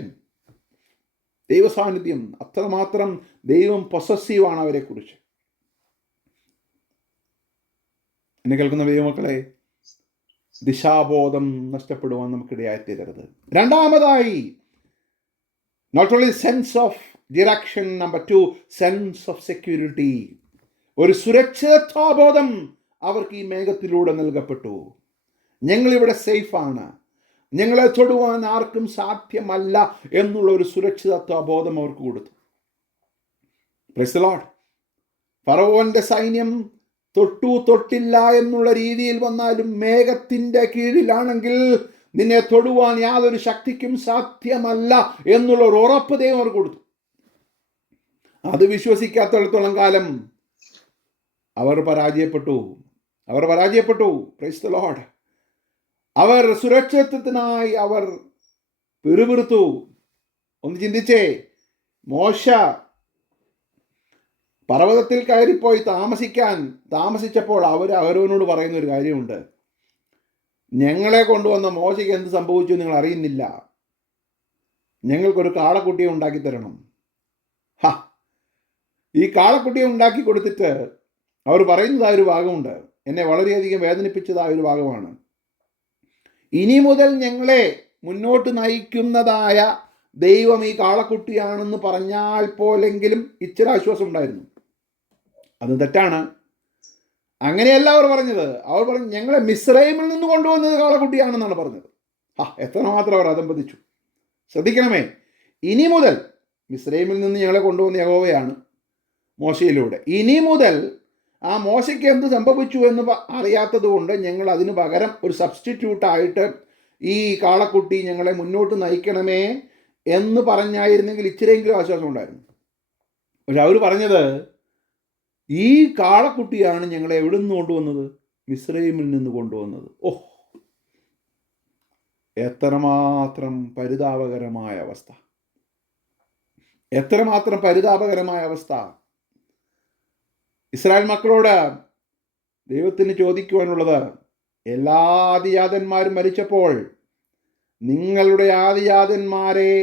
ദൈവസാന്നിധ്യം, അത്രമാത്രം ദൈവം പൊസസീവാണ് അവരെ കുറിച്ച്. എന്നെ കേൾക്കുന്ന ദൈവമക്കളെ, ദിശാബോധം നഷ്ടപ്പെടുവാൻ നമുക്കിടയായിത്തീരരുത്. രണ്ടാമതായി, not only sense of direction, number 2 sense of security. ഒരു സുരക്ഷിതത്വബോധം അവർക്ക് ഈ മേഘത്തിലൂടെ നൽകപ്പെട്ടു. ഞങ്ങളിവിടെ സേഫാണ്, ഞങ്ങളെ തൊടുവാൻ ആർക്കും സാധ്യമല്ല എന്നുള്ള ഒരു സുരക്ഷിതത്വബോധം അവർക്ക് കൊടുത്തു. Price the Lord. ഫറവോന്റെ സൈന്യം തൊട്ടില്ല എന്നുള്ള രീതിയിൽ വന്നാലും മേഘത്തിൻ്റെ കീഴിലാണെങ്കിൽ നിന്നെ തൊടുവാൻ യാതൊരു ശക്തിക്കും സാധ്യമല്ല എന്നുള്ള ഒരു ഉറപ്പ് ദൈവം അവർ കൊടുത്തു. അത് വിശ്വസിക്കാത്തിടത്തോളം കാലം അവർ പരാജയപ്പെട്ടു. Praise the lord. അവർ സുരക്ഷിതത്വത്തിനായി അവർ പിറുപിറുത്തു. ഒന്ന് ചിന്തിച്ചേ, മോശ പർവ്വതത്തിൽ കയറിപ്പോയി താമസിച്ചപ്പോൾ അവർ അഹരോനോട് പറയുന്ന ഒരു കാര്യമുണ്ട്. ഞങ്ങളെ കൊണ്ടുവന്ന മോശയ്ക്ക് എന്ത് സംഭവിച്ചു നിങ്ങൾ അറിയുന്നില്ല, ഞങ്ങൾക്കൊരു കാളക്കുട്ടിയെ ഉണ്ടാക്കി തരണം. ഈ കാളക്കുട്ടിയെ ഉണ്ടാക്കി കൊടുത്തിട്ട് അവർ പറയുന്നതായ ഒരു ഭാഗമുണ്ട്, എന്നെ വളരെയധികം വേദനിപ്പിച്ചതായ ഒരു ഭാഗമാണ്. ഇനി മുതൽ ഞങ്ങളെ മുന്നോട്ട് നയിക്കുന്നതായ ദൈവം ഈ കാളക്കുട്ടിയാണെന്ന് പറഞ്ഞാൽ പോലെങ്കിലും ഇച്ചിരി ആശ്വാസം ഉണ്ടായിരുന്നു. അത് തെറ്റാണ്. അങ്ങനെയല്ല അവർ പറഞ്ഞത്. അവർ പറഞ്ഞു ഞങ്ങളെ മിസ്രൈമിൽ നിന്ന് കൊണ്ടുവന്നത് കാളക്കുട്ടിയാണെന്നാണ് പറഞ്ഞത്. എത്രമാത്രം അവർ അതമ്പതിച്ചു. ശ്രദ്ധിക്കണമേ, ഇനി മുതൽ മിസ്രൈമിൽ നിന്ന് ഞങ്ങളെ കൊണ്ടുവന്ന യഹോവയാണ് മോശയിലൂടെ. ഇനി മുതൽ ആ മോശയ്ക്ക് എന്ത് സംഭവിച്ചു എന്ന് അറിയാത്തത് കൊണ്ട് ഞങ്ങൾ അതിന് പകരം ഒരു സബ്സ്റ്റിറ്റ്യൂട്ടായിട്ട് ഈ കാളക്കുട്ടി ഞങ്ങളെ മുന്നോട്ട് നയിക്കണമേ എന്ന് പറഞ്ഞായിരുന്നെങ്കിൽ ഇച്ചിരിയെങ്കിലും ആശ്വാസം ഉണ്ടായിരുന്നു. പക്ഷെ അവർ പറഞ്ഞത് ഈ കാളക്കുട്ടിയാണ് ഞങ്ങളെ എവിടെ നിന്ന് കൊണ്ടുവന്നത്? മിസ്രൈമിൽ നിന്ന് കൊണ്ടുവന്നത്. എത്രമാത്രം പരിതാപകരമായ അവസ്ഥ, എത്രമാത്രം പരിതാപകരമായ അവസ്ഥ. ഇസ്രായേൽ മക്കളോട് ദൈവത്തിന് ചോദിക്കുവാനുള്ളത്, എല്ലാ ആദിജാതന്മാരും മരിച്ചപ്പോൾ നിങ്ങളുടെ ആദിജാതന്മാരെ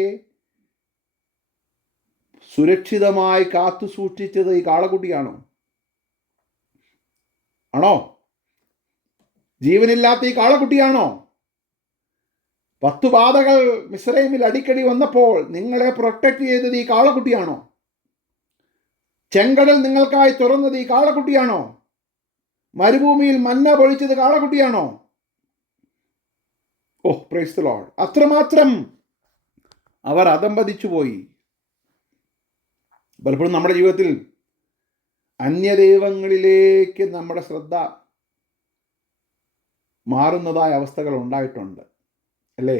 സുരക്ഷിതമായി കാത്തു സൂക്ഷിച്ചത് ഈ കാളക്കുട്ടിയാണോ? ആണോ? ജീവനില്ലാത്ത ഈ കാളക്കുട്ടിയാണോ? 10 ബാധകൾ മിസ്രൈമിൽ അടിക്കടി വന്നപ്പോൾ നിങ്ങളെ പ്രൊട്ടക്ട് ചെയ്തത് ഈ കാളക്കുട്ടിയാണോ? ചെങ്കടൽ നിങ്ങൾക്കായി തുറന്നത് ഈ കാളക്കുട്ടിയാണോ? മരുഭൂമിയിൽ മന്ന പൊഴിച്ചത് കാളക്കുട്ടിയാണോ? Praise the lord. അത്രമാത്രം അവർ അതമ്പതിച്ചു പോയി. പലപ്പോഴും നമ്മുടെ ജീവിതത്തിൽ അന്യദൈവങ്ങളിലേക്ക് നമ്മുടെ ശ്രദ്ധ മാറുന്നതായ അവസ്ഥകൾ ഉണ്ടായിട്ടുണ്ട്, അല്ലേ?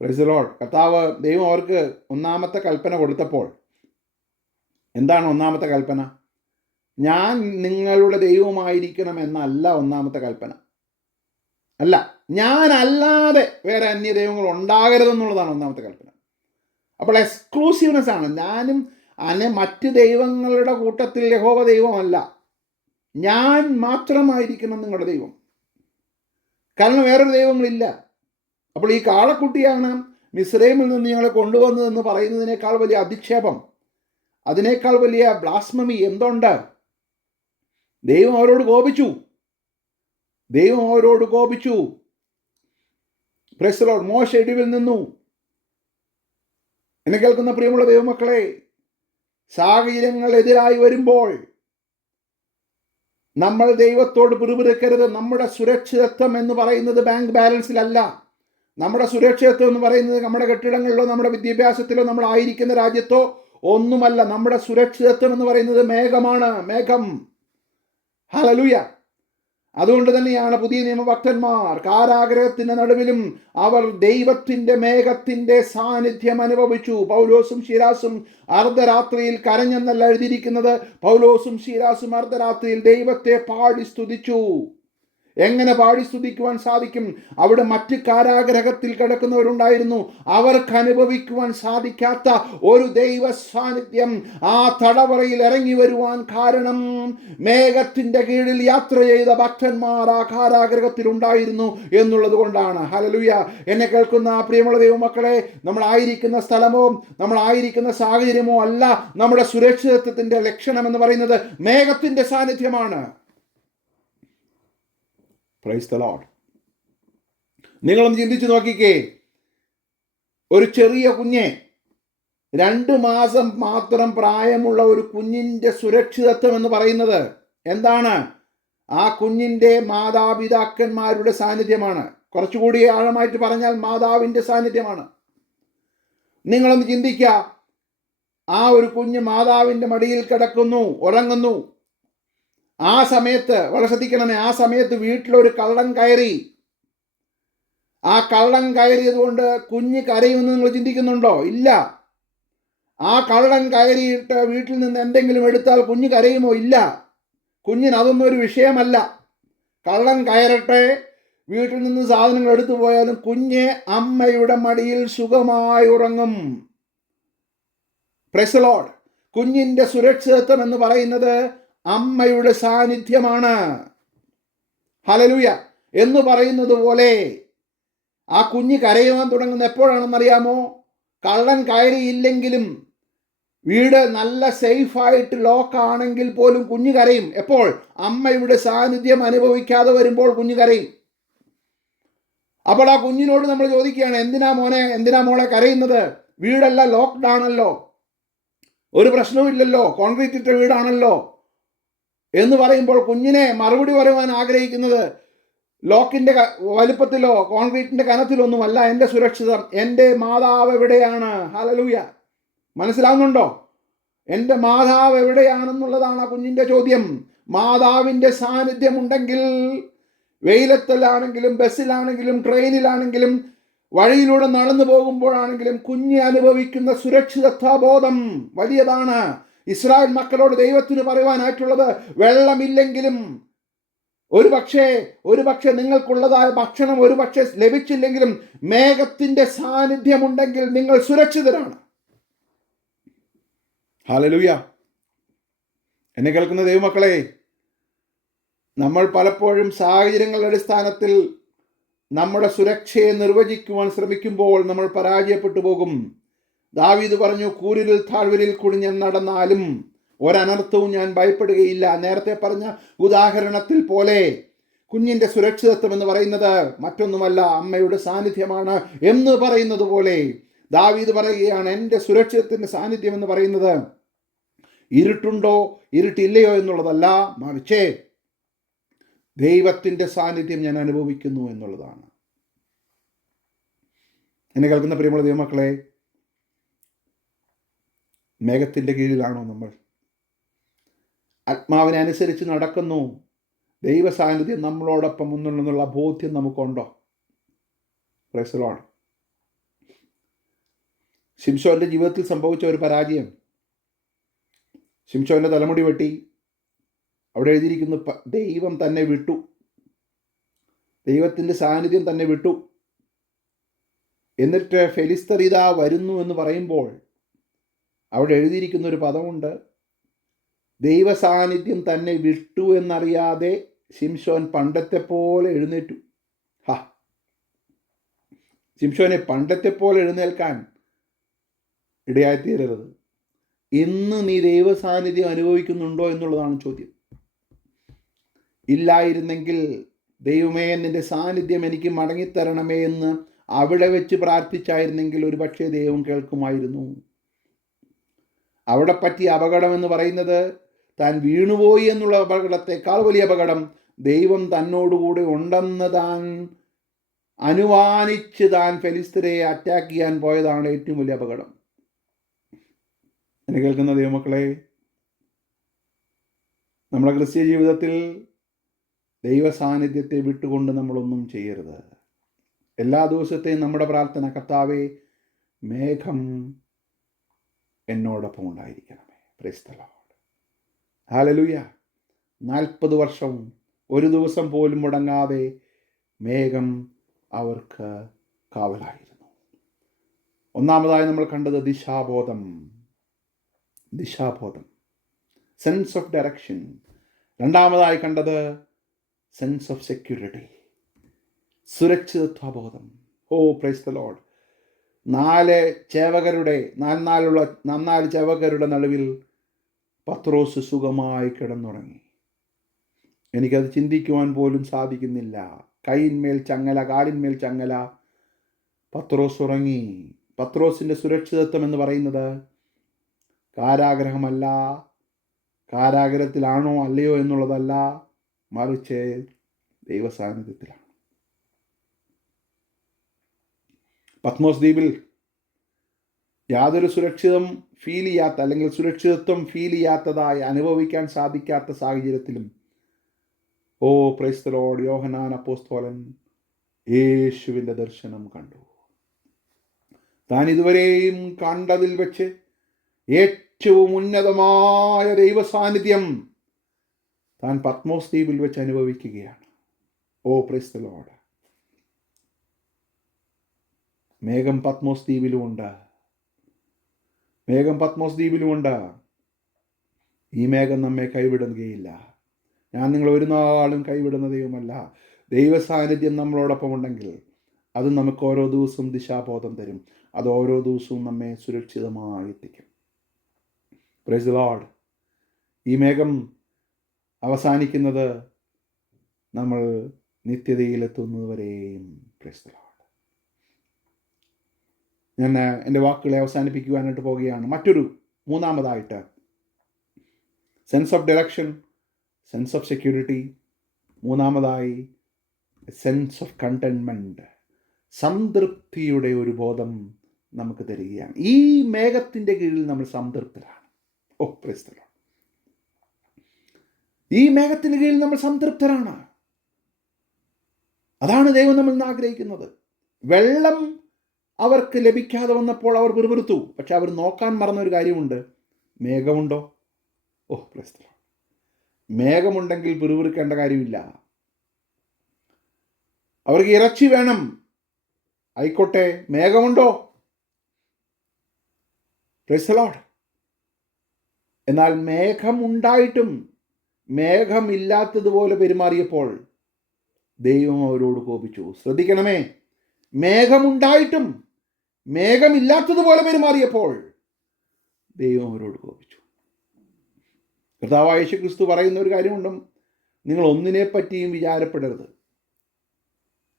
Price the Lord. കർത്താവ് ദൈവം അവർക്ക് ഒന്നാമത്തെ കൽപ്പന കൊടുത്തപ്പോൾ എന്താണ് ഒന്നാമത്തെ കൽപ്പന? ഞാൻ നിങ്ങളുടെ ദൈവമായിരിക്കണം എന്നല്ല ഒന്നാമത്തെ കൽപ്പന. അല്ല, ഞാനല്ലാതെ വേറെ അന്യദൈവങ്ങൾ ഉണ്ടാകരുതെന്നുള്ളതാണ് ഒന്നാമത്തെ കൽപ്പന. അപ്പോൾ എക്സ്ക്ലൂസീവ്നെസ് ആണ്. ഞാനും മറ്റ് ദൈവങ്ങളുടെ കൂട്ടത്തിൽ യഹോവ ദൈവമല്ല, ഞാൻ മാത്രമായിരിക്കണം നിങ്ങളുടെ ദൈവം. കാരണം വേറൊരു ദൈവങ്ങളില്ല. അപ്പോൾ ഈ കാളക്കുട്ടിയാണ് മിസ്രൈമിൽ നിന്ന് ഞങ്ങളെ കൊണ്ടുവന്നതെന്ന് പറയുന്നതിനേക്കാൾ വലിയ അധിക്ഷേപം, അതിനേക്കാൾ വലിയ ബ്ലാസ്മമി എന്തുണ്ട്? ദൈവം അവരോട് കോപിച്ചു. Price the Lord. മോശ ഇടിവിൽ നിന്നു. എന്നെ കേൾക്കുന്ന പ്രിയമുള്ള ദൈവമക്കളെ, സാഹചര്യങ്ങൾ എതിരായി വരുമ്പോൾ നമ്മൾ ദൈവത്തോട് പിറുപിറുക്കരുത്. നമ്മുടെ സുരക്ഷിതത്വം എന്ന് പറയുന്നത് ബാങ്ക് ബാലൻസിലല്ല. നമ്മുടെ സുരക്ഷിതത്വം എന്ന് പറയുന്നത് നമ്മുടെ കെട്ടിടങ്ങളിലോ നമ്മുടെ വിദ്യാഭ്യാസത്തിലോ നമ്മളായിരിക്കുന്ന രാജ്യത്തോ ഒന്നുമല്ല. നമ്മുടെ സുരക്ഷിതത്വം എന്ന് പറയുന്നത് മേഘമാണ്. മേഘം. ഹല്ലേലൂയ. അതുകൊണ്ട് തന്നെയാണ് പുതിയ നിയമഭക്തന്മാർ കാരാഗ്രഹത്തിന്റെ നടുവിലും അവർ ദൈവത്തിന്റെ മേഘത്തിന്റെ സാന്നിധ്യം അനുഭവിച്ചു. പൗലോസും ശീലാസും അർദ്ധരാത്രിയിൽ കരഞ്ഞെന്നല്ല എഴുതിയിരിക്കുന്നത്. പൗലോസും ശീലാസും അർദ്ധരാത്രിയിൽ ദൈവത്തെ പാടി സ്തുതിച്ചു. എങ്ങനെ പാടി സ്തുതിക്കുവാൻ സാധിക്കും? അവിടെ മറ്റ് കാരാഗ്രഹത്തിൽ കിടക്കുന്നവരുണ്ടായിരുന്നു. അവർക്ക് അനുഭവിക്കുവാൻ സാധിക്കാത്ത ഒരു ദൈവ സാന്നിധ്യം ആ തടവറയിൽ ഇറങ്ങി വരുവാൻ കാരണം മേഘത്തിന്റെ കീഴിൽ യാത്ര ചെയ്ത ഭക്തന്മാർ ആ കാരാഗ്രഹത്തിൽ ഉണ്ടായിരുന്നു എന്നുള്ളത് കൊണ്ടാണ്. ഹല്ലേലൂയ. എന്നെ കേൾക്കുന്ന പ്രിയമുള്ള ദൈവമക്കളെ, നമ്മളായിരിക്കുന്ന സ്ഥലമോ നമ്മളായിരിക്കുന്ന സാഹചര്യമോ അല്ല നമ്മുടെ സുരക്ഷിതത്വത്തിന്റെ ലക്ഷണം എന്ന് പറയുന്നത് മേഘത്തിന്റെ സാന്നിധ്യമാണ്. Price the Lord. നിങ്ങളൊന്ന് ചിന്തിച്ചു നോക്കിക്കേ, ഒരു ചെറിയ കുഞ്ഞെ, 2 മാസം മാത്രം പ്രായമുള്ള ഒരു കുഞ്ഞിൻ്റെ സുരക്ഷിതത്വം എന്ന് പറയുന്നത് എന്താണ്? ആ കുഞ്ഞിൻ്റെ മാതാപിതാക്കന്മാരുടെ സാന്നിധ്യമാണ്. കുറച്ചുകൂടി ആഴമായിട്ട് പറഞ്ഞാൽ മാതാവിൻ്റെ സാന്നിധ്യമാണ്. നിങ്ങളൊന്ന് ചിന്തിക്കുക, ആ ഒരു കുഞ്ഞ് മാതാവിൻ്റെ മടിയിൽ കിടക്കുന്നു, ഉറങ്ങുന്നു. ആ സമയത്ത് വളരെ ശ്രദ്ധിക്കണമേ, ആ സമയത്ത് വീട്ടിലൊരു കള്ളൻ കയറി. ആ കള്ളൻ കയറിയത് കൊണ്ട് കുഞ്ഞ് കരയുമെന്ന് നിങ്ങൾ ചിന്തിക്കുന്നുണ്ടോ? ഇല്ല. ആ കള്ളൻ കയറിയിട്ട് വീട്ടിൽ നിന്ന് എന്തെങ്കിലും എടുത്താൽ കുഞ്ഞ് കരയുമോ? ഇല്ല. കുഞ്ഞിന് അതൊന്നും ഒരു വിഷയമല്ല. കള്ളൻ കയറട്ടെ, വീട്ടിൽ നിന്ന് സാധനങ്ങൾ എടുത്തു പോയാലും കുഞ്ഞ് അമ്മയുടെ മടിയിൽ സുഖമായി ഉറങ്ങും. Price the Lord. കുഞ്ഞിന്റെ സുരക്ഷിതത്വം എന്ന് പറയുന്നത് അമ്മയുടെ സാന്നിധ്യമാണ്. ഹല്ലേലൂയ. എന്ന് പറയുന്നത് പോലെ ആ കുഞ്ഞ് കരയുവാൻ തുടങ്ങുന്ന എപ്പോഴാണെന്നറിയാമോ? കള്ളൻ കയറിയില്ലെങ്കിലും വീട് നല്ല സേഫായിട്ട് ലോക്കാണെങ്കിൽ പോലും കുഞ്ഞ് കരയും. എപ്പോൾ? അമ്മയുടെ സാന്നിധ്യം അനുഭവിക്കാതെ വരുമ്പോൾ കുഞ്ഞ് കരയും. അപ്പോൾ ആ കുഞ്ഞിനോട് നമ്മൾ ചോദിക്കുകയാണ്, എന്തിനാ മോനെ, എന്തിനാ മോളെ കരയുന്നത്? വീടെല്ലാം ലോക്ക്ഡ് ആണല്ലോ, ഒരു പ്രശ്നവുമില്ലല്ലോ, കോൺക്രീറ്റ് ഇട്ട വീടാണല്ലോ എന്ന് പറയുമ്പോൾ കുഞ്ഞിനെ മറുപടി പറയുവാൻ ആഗ്രഹിക്കുന്നത് ലോക്കിന്റെ വലുപ്പത്തിലോ കോൺക്രീറ്റിന്റെ കനത്തിലോ ഒന്നുമല്ല എൻ്റെ സുരക്ഷിതം. എൻ്റെ മാതാവ് എവിടെയാണ്? ഹല്ലേലൂയ. മനസ്സിലാവുന്നുണ്ടോ? എൻ്റെ മാതാവ് എവിടെയാണെന്നുള്ളതാണ് ആ കുഞ്ഞിൻ്റെ ചോദ്യം. മാതാവിൻ്റെ സാന്നിധ്യം ഉണ്ടെങ്കിൽ വെയിലത്തിലാണെങ്കിലും ബസ്സിലാണെങ്കിലും ട്രെയിനിലാണെങ്കിലും വഴിയിലൂടെ നടന്നു പോകുമ്പോഴാണെങ്കിലും കുഞ്ഞ് അനുഭവിക്കുന്ന സുരക്ഷിതത്വബോധം വലിയതാണ്. ഇസ്രായേൽ മക്കളോട് ദൈവത്തിന് പറയുവാനായിട്ടുള്ളത്, വെള്ളമില്ലെങ്കിലും ഒരു പക്ഷേ നിങ്ങൾക്കുള്ളതായ ഭക്ഷണം ഒരു പക്ഷേ ലഭിച്ചില്ലെങ്കിലും മേഘത്തിന്റെ സാന്നിധ്യമുണ്ടെങ്കിൽ നിങ്ങൾ സുരക്ഷിതരാണ്. ഹല്ലേലൂയ. എന്നെ കേൾക്കുന്ന ദൈവമക്കളെ, നമ്മൾ പലപ്പോഴും സാഹചര്യങ്ങളുടെ അടിസ്ഥാനത്തിൽ നമ്മുടെ സുരക്ഷയെ നിർവചിക്കുവാൻ ശ്രമിക്കുമ്പോൾ നമ്മൾ പരാജയപ്പെട്ടു പോകും. ദാവീദ് പറഞ്ഞു, കൂരിരുൾ താഴ്വരയിൽ കൂടി ഞാൻ നടന്നാലും ഒരനർത്ഥവും ഞാൻ ഭയപ്പെടുകയില്ല. നേരത്തെ പറഞ്ഞ ഉദാഹരണത്തിൽ പോലെ കുഞ്ഞിന്റെ സുരക്ഷിതത്വം എന്ന് പറയുന്നത് മറ്റൊന്നുമല്ല, അമ്മയുടെ സാന്നിധ്യമാണ് എന്ന് പറയുന്നത് പോലെ ദാവീദ് പറയുകയാണ്, എൻ്റെ സുരക്ഷിതത്തിന്റെ സാന്നിധ്യം എന്ന് പറയുന്നത് ഇരുട്ടുണ്ടോ ഇരുട്ടില്ലയോ എന്നുള്ളതല്ല, മറിച്ച് ദൈവത്തിന്റെ സാന്നിധ്യം ഞാൻ അനുഭവിക്കുന്നു എന്നുള്ളതാണ്. എന്നെ കേൾക്കുന്ന പ്രിയമുള്ള ദൈവമക്കളെ, മേഘത്തിന്റെ കീഴിലാണോ നമ്മൾ? ആത്മാവിനെ അനുസരിച്ച് നടക്കുന്നു, ദൈവ സാന്നിധ്യം നമ്മളോടൊപ്പം ഒന്നുണ്ടെന്നുള്ള ബോധ്യം നമുക്കുണ്ടോ? Praise the lord. ശിംശോന്റെ ജീവിതത്തിൽ സംഭവിച്ച ഒരു പരാജയം, ശിംശോന്റെ തലമുടി വെട്ടി. അവിടെ എഴുതിയിരിക്കുന്നു, ദൈവം തന്നെ വിട്ടു, ദൈവത്തിന്റെ സാന്നിധ്യം തന്നെ വിട്ടു. എന്നിട്ട് ഫെലിസ്തർ ഇതാ വരുന്നു എന്ന് പറയുമ്പോൾ അവിടെ എഴുതിയിരിക്കുന്ന ഒരു പദമുണ്ട്, ദൈവ സാന്നിധ്യം തന്നെ വിട്ടു എന്നറിയാതെ ശിംശോൻ പണ്ടത്തെ പോലെ എഴുന്നേറ്റു. ശിംശോനെ പണ്ടത്തെ പോലെ എഴുന്നേൽക്കാൻ ഇടയായിത്തീരരുത്. ഇന്ന് നീ ദൈവ സാന്നിധ്യം അനുഭവിക്കുന്നുണ്ടോ എന്നുള്ളതാണ് ചോദ്യം. ഇല്ലായിരുന്നെങ്കിൽ ദൈവമേ നിന്റെ സാന്നിധ്യം എനിക്ക് മടങ്ങിത്തരണമേ എന്ന് അവിടെ വെച്ച് പ്രാർത്ഥിച്ചായിരുന്നെങ്കിൽ ഒരു പക്ഷേ ദൈവം കേൾക്കുമായിരുന്നു. അവിടെ പറ്റിയ അപകടം എന്ന് പറയുന്നത് താൻ വീണുപോയി എന്നുള്ള അപകടത്തെക്കാൾ വലിയ അപകടം ദൈവം തന്നോടുകൂടെ ഉണ്ടെന്ന് താൻ അനുമാനിച്ച് താൻ ഫെലിസ്തരെ അറ്റാക്ക് ചെയ്യാൻ പോയതാണ് ഏറ്റവും വലിയ അപകടം. എന്നെ കേൾക്കുന്ന ദൈവമക്കളെ, നമ്മുടെ ക്രിസ്തീയ ജീവിതത്തിൽ ദൈവ സാന്നിധ്യത്തെ വിട്ടുകൊണ്ട് നമ്മളൊന്നും ചെയ്യരുത്. എല്ലാ ദിവസത്തെയും നമ്മുടെ പ്രാർത്ഥന, കർത്താവേ മേഘം എന്നോടൊപ്പം ഉണ്ടായിരിക്കണമേ. Praise the lord. ഹല്ലേലൂയ. 40 വർഷം ഒരു ദിവസം പോലും മുടങ്ങാതെ മേഘം അവർക്ക് കാവലായിരുന്നു. ഒന്നാമതായി നമ്മൾ കണ്ടത് ദിശാബോധം, സെൻസ് ഓഫ് ഡയറക്ഷൻ. രണ്ടാമതായി കണ്ടത് സെൻസ് ഓഫ് സെക്യൂരിറ്റി, സുരക്ഷിതത്വബോധം. Oh praise the lord. 4 ചേവകരുടെ നടുവിൽ പത്രോസ് സുഖമായി കിടന്നുറങ്ങി. എനിക്കത് ചിന്തിക്കുവാൻ പോലും സാധിക്കുന്നില്ല. കൈയിന്മേൽ ചങ്ങല, കാലിന്മേൽ ചങ്ങല, പത്രോസ് ഉറങ്ങി. പത്രോസിൻ്റെ സുരക്ഷിതത്വം എന്ന് പറയുന്നത് കാരാഗ്രഹമല്ല, കാരാഗ്രഹത്തിലാണോ അല്ലയോ എന്നുള്ളതല്ല, മറിച്ച് ദൈവസാന്നിധ്യത്തിലാണ്. പത്മോസ് ദ്വീപിൽ യാതൊരു സുരക്ഷിതത്വം ഫീൽ ചെയ്യാത്തതായി അനുഭവിക്കാൻ സാധിക്കാത്ത സാഹചര്യത്തിലും ഓ പ്രൈസ് ദി ലോർഡ്, യോഹന്നാൻ അപ്പോസ്തലൻ യേശുവിൻ്റെ ദർശനം കണ്ടു. താൻ ഇതുവരെയും കണ്ടതിൽ വെച്ച് ഏറ്റവും ഉന്നതമായ ദൈവ സാന്നിധ്യം താൻ പത്മോസ് ദ്വീപിൽ വെച്ച് അനുഭവിക്കുകയാണ്. ഓ പ്രൈസ് ദി ലോർഡ്. മേഘം പത്മോസ് ദ്വീപിലുമുണ്ട്. മേഘം പത്മോസ് ദ്വീപിലുമുണ്ട്. ഈ മേഘം നമ്മെ കൈവിടുകയില്ല. ഞാൻ നിങ്ങൾ ഒരു നാളും കൈവിടുന്ന ദൈവമല്ല. ദൈവ സാന്നിധ്യം നമ്മളോടൊപ്പം ഉണ്ടെങ്കിൽ അത് നമുക്ക് ഓരോ ദിവസവും ദിശാബോധം തരും. അത് ഓരോ ദിവസവും നമ്മെ സുരക്ഷിതമായി എത്തിക്കും. Price the Lord. ഈ മേഘം അവസാനിക്കുന്നത് നമ്മൾ നിത്യതയിലെത്തുന്നതുവരെയും. Price the Lord. ഞാൻ എൻ്റെ വാക്കുകളെ അവസാനിപ്പിക്കുവാനായിട്ട് പോവുകയാണ്. മറ്റൊരു മൂന്നാമതായിട്ട് sense of direction, sense of security. മൂന്നാമതായി സെൻസ് ഓഫ് കണ്ടൻമെൻറ്റ്, സംതൃപ്തിയുടെ ഒരു ബോധം നമുക്ക് തരികയാണ്. ഈ മേഘത്തിൻ്റെ കീഴിൽ നമ്മൾ സംതൃപ്തരാണ്. ഓ പ്രൈസ് ദി ലോർഡ്. ഈ മേഘത്തിൻ്റെ കീഴിൽ നമ്മൾ സംതൃപ്തരാണ്. അതാണ് ദൈവം നമ്മളിൽ നിന്ന് ആഗ്രഹിക്കുന്നത്. വെള്ളം അവർക്ക് ലഭിക്കാതെ വന്നപ്പോൾ അവർ പിറുപിറുത്തു. പക്ഷെ അവർ നോക്കാൻ മറന്നൊരു കാര്യമുണ്ട്. മേഘമുണ്ടോ? ഓ പ്രൈസ് ദി ലോർഡ്. മേഘമുണ്ടെങ്കിൽ പിറുപിറുക്കേണ്ട കാര്യമില്ല. അവർക്ക് ഇറച്ചി വേണം, ആയിക്കോട്ടെ, മേഘമുണ്ടോ? Price the Lord. എന്നാൽ മേഘമുണ്ടായിട്ടും മേഘമില്ലാത്തതുപോലെ പെരുമാറിയപ്പോൾ ദൈവം അവരോട് കോപിച്ചു. ശ്രദ്ധിക്കണമേ, മേഘമുണ്ടായിട്ടും മേഘമില്ലാത്തതുപോലെ പെരുമാറിയപ്പോൾ ദൈവം അവരോട് കോപിച്ചു. കർത്താവായ യേശു ക്രിസ്തു പറയുന്ന ഒരു കാര്യമുണ്ട്, നിങ്ങൾ ഒന്നിനെ പറ്റിയും വിചാരപ്പെടരുത്.